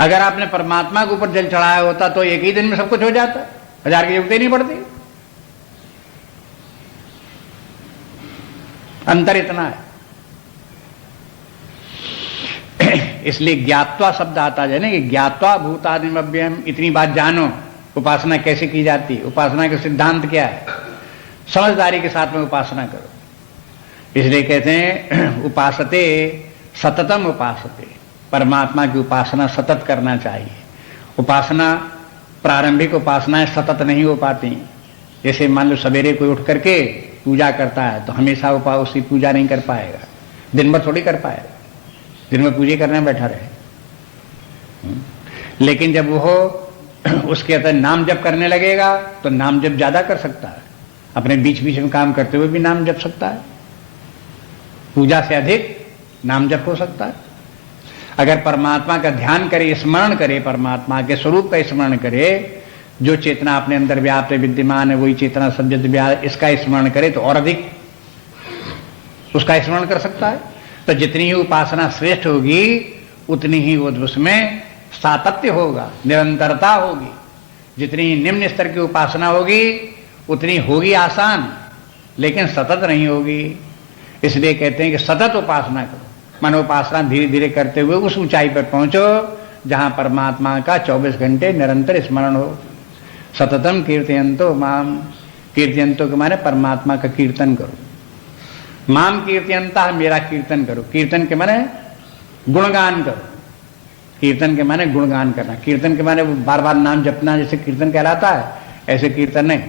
अगर आपने परमात्मा के ऊपर जल चढ़ाया होता तो एक ही दिन में सब कुछ हो जाता, 1000 की जरूरत ही नहीं पड़ती। अंतर इतना है। इसलिए ज्ञात्वा शब्द आता है ना कि ज्ञात्वा भूतादिम अव्ययम, इतनी बात जानो उपासना कैसे की जाती है, उपासना का सिद्धांत क्या है, समझदारी के साथ में उपासना करो। इसलिए कहते हैं उपासते सततम उपासते, परमात्मा की उपासना सतत करना चाहिए। उपासना, प्रारंभिक उपासनाएं सतत नहीं हो पाती। जैसे मान लो सवेरे कोई उठ करके पूजा करता है तो हमेशा उसकी पूजा नहीं कर पाएगा, दिन भर थोड़ी कर पाएगा, दिन में पूजा करने में बैठा रहे। लेकिन जब वो उसके अंदर नाम जप करने लगेगा तो नाम जप ज्यादा कर सकता है, अपने बीच बीच में काम करते हुए भी नाम जप सकता है, पूजा से अधिक नाम जप हो सकता है। अगर परमात्मा का ध्यान करे, स्मरण करे, परमात्मा के स्वरूप का स्मरण करे, जो चेतना अपने अंदर व्याप्त विद्यमान है वही चेतना सब जगत व्याप्त, इसका स्मरण करे तो और अधिक उसका स्मरण कर सकता है। तो जितनी ही उपासना श्रेष्ठ होगी उतनी ही उसमें सातत्य होगा, निरंतरता होगी। जितनी ही निम्न स्तर की उपासना होगी उतनी होगी आसान, लेकिन सतत नहीं होगी। इसलिए कहते हैं कि सतत उपासना करो, मन उपासना धीरे धीरे करते हुए उस ऊंचाई पर पहुंचो जहां परमात्मा का 24 घंटे निरंतर स्मरण हो। सततम कीर्तयन्तो माम, कीर्तयन्तो के माने परमात्मा का कीर्तन करो। माम कीर्तयन्ता, मेरा कीर्तन करो। कीर्तन के माने गुणगान करो, कीर्तन के माने गुणगान करना। कीर्तन के माने बार बार नाम जपना जैसे कीर्तन कहलाता है, ऐसे कीर्तन नहीं।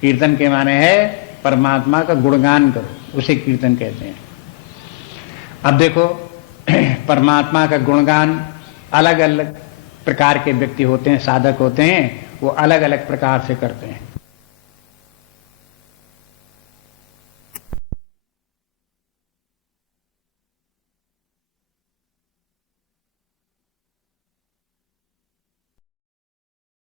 कीर्तन के माने है परमात्मा का गुणगान करो, उसे कीर्तन कहते हैं। अब देखो परमात्मा का गुणगान अलग अलग प्रकार के व्यक्ति होते हैं, साधक होते हैं, वो अलग अलग प्रकार से करते हैं।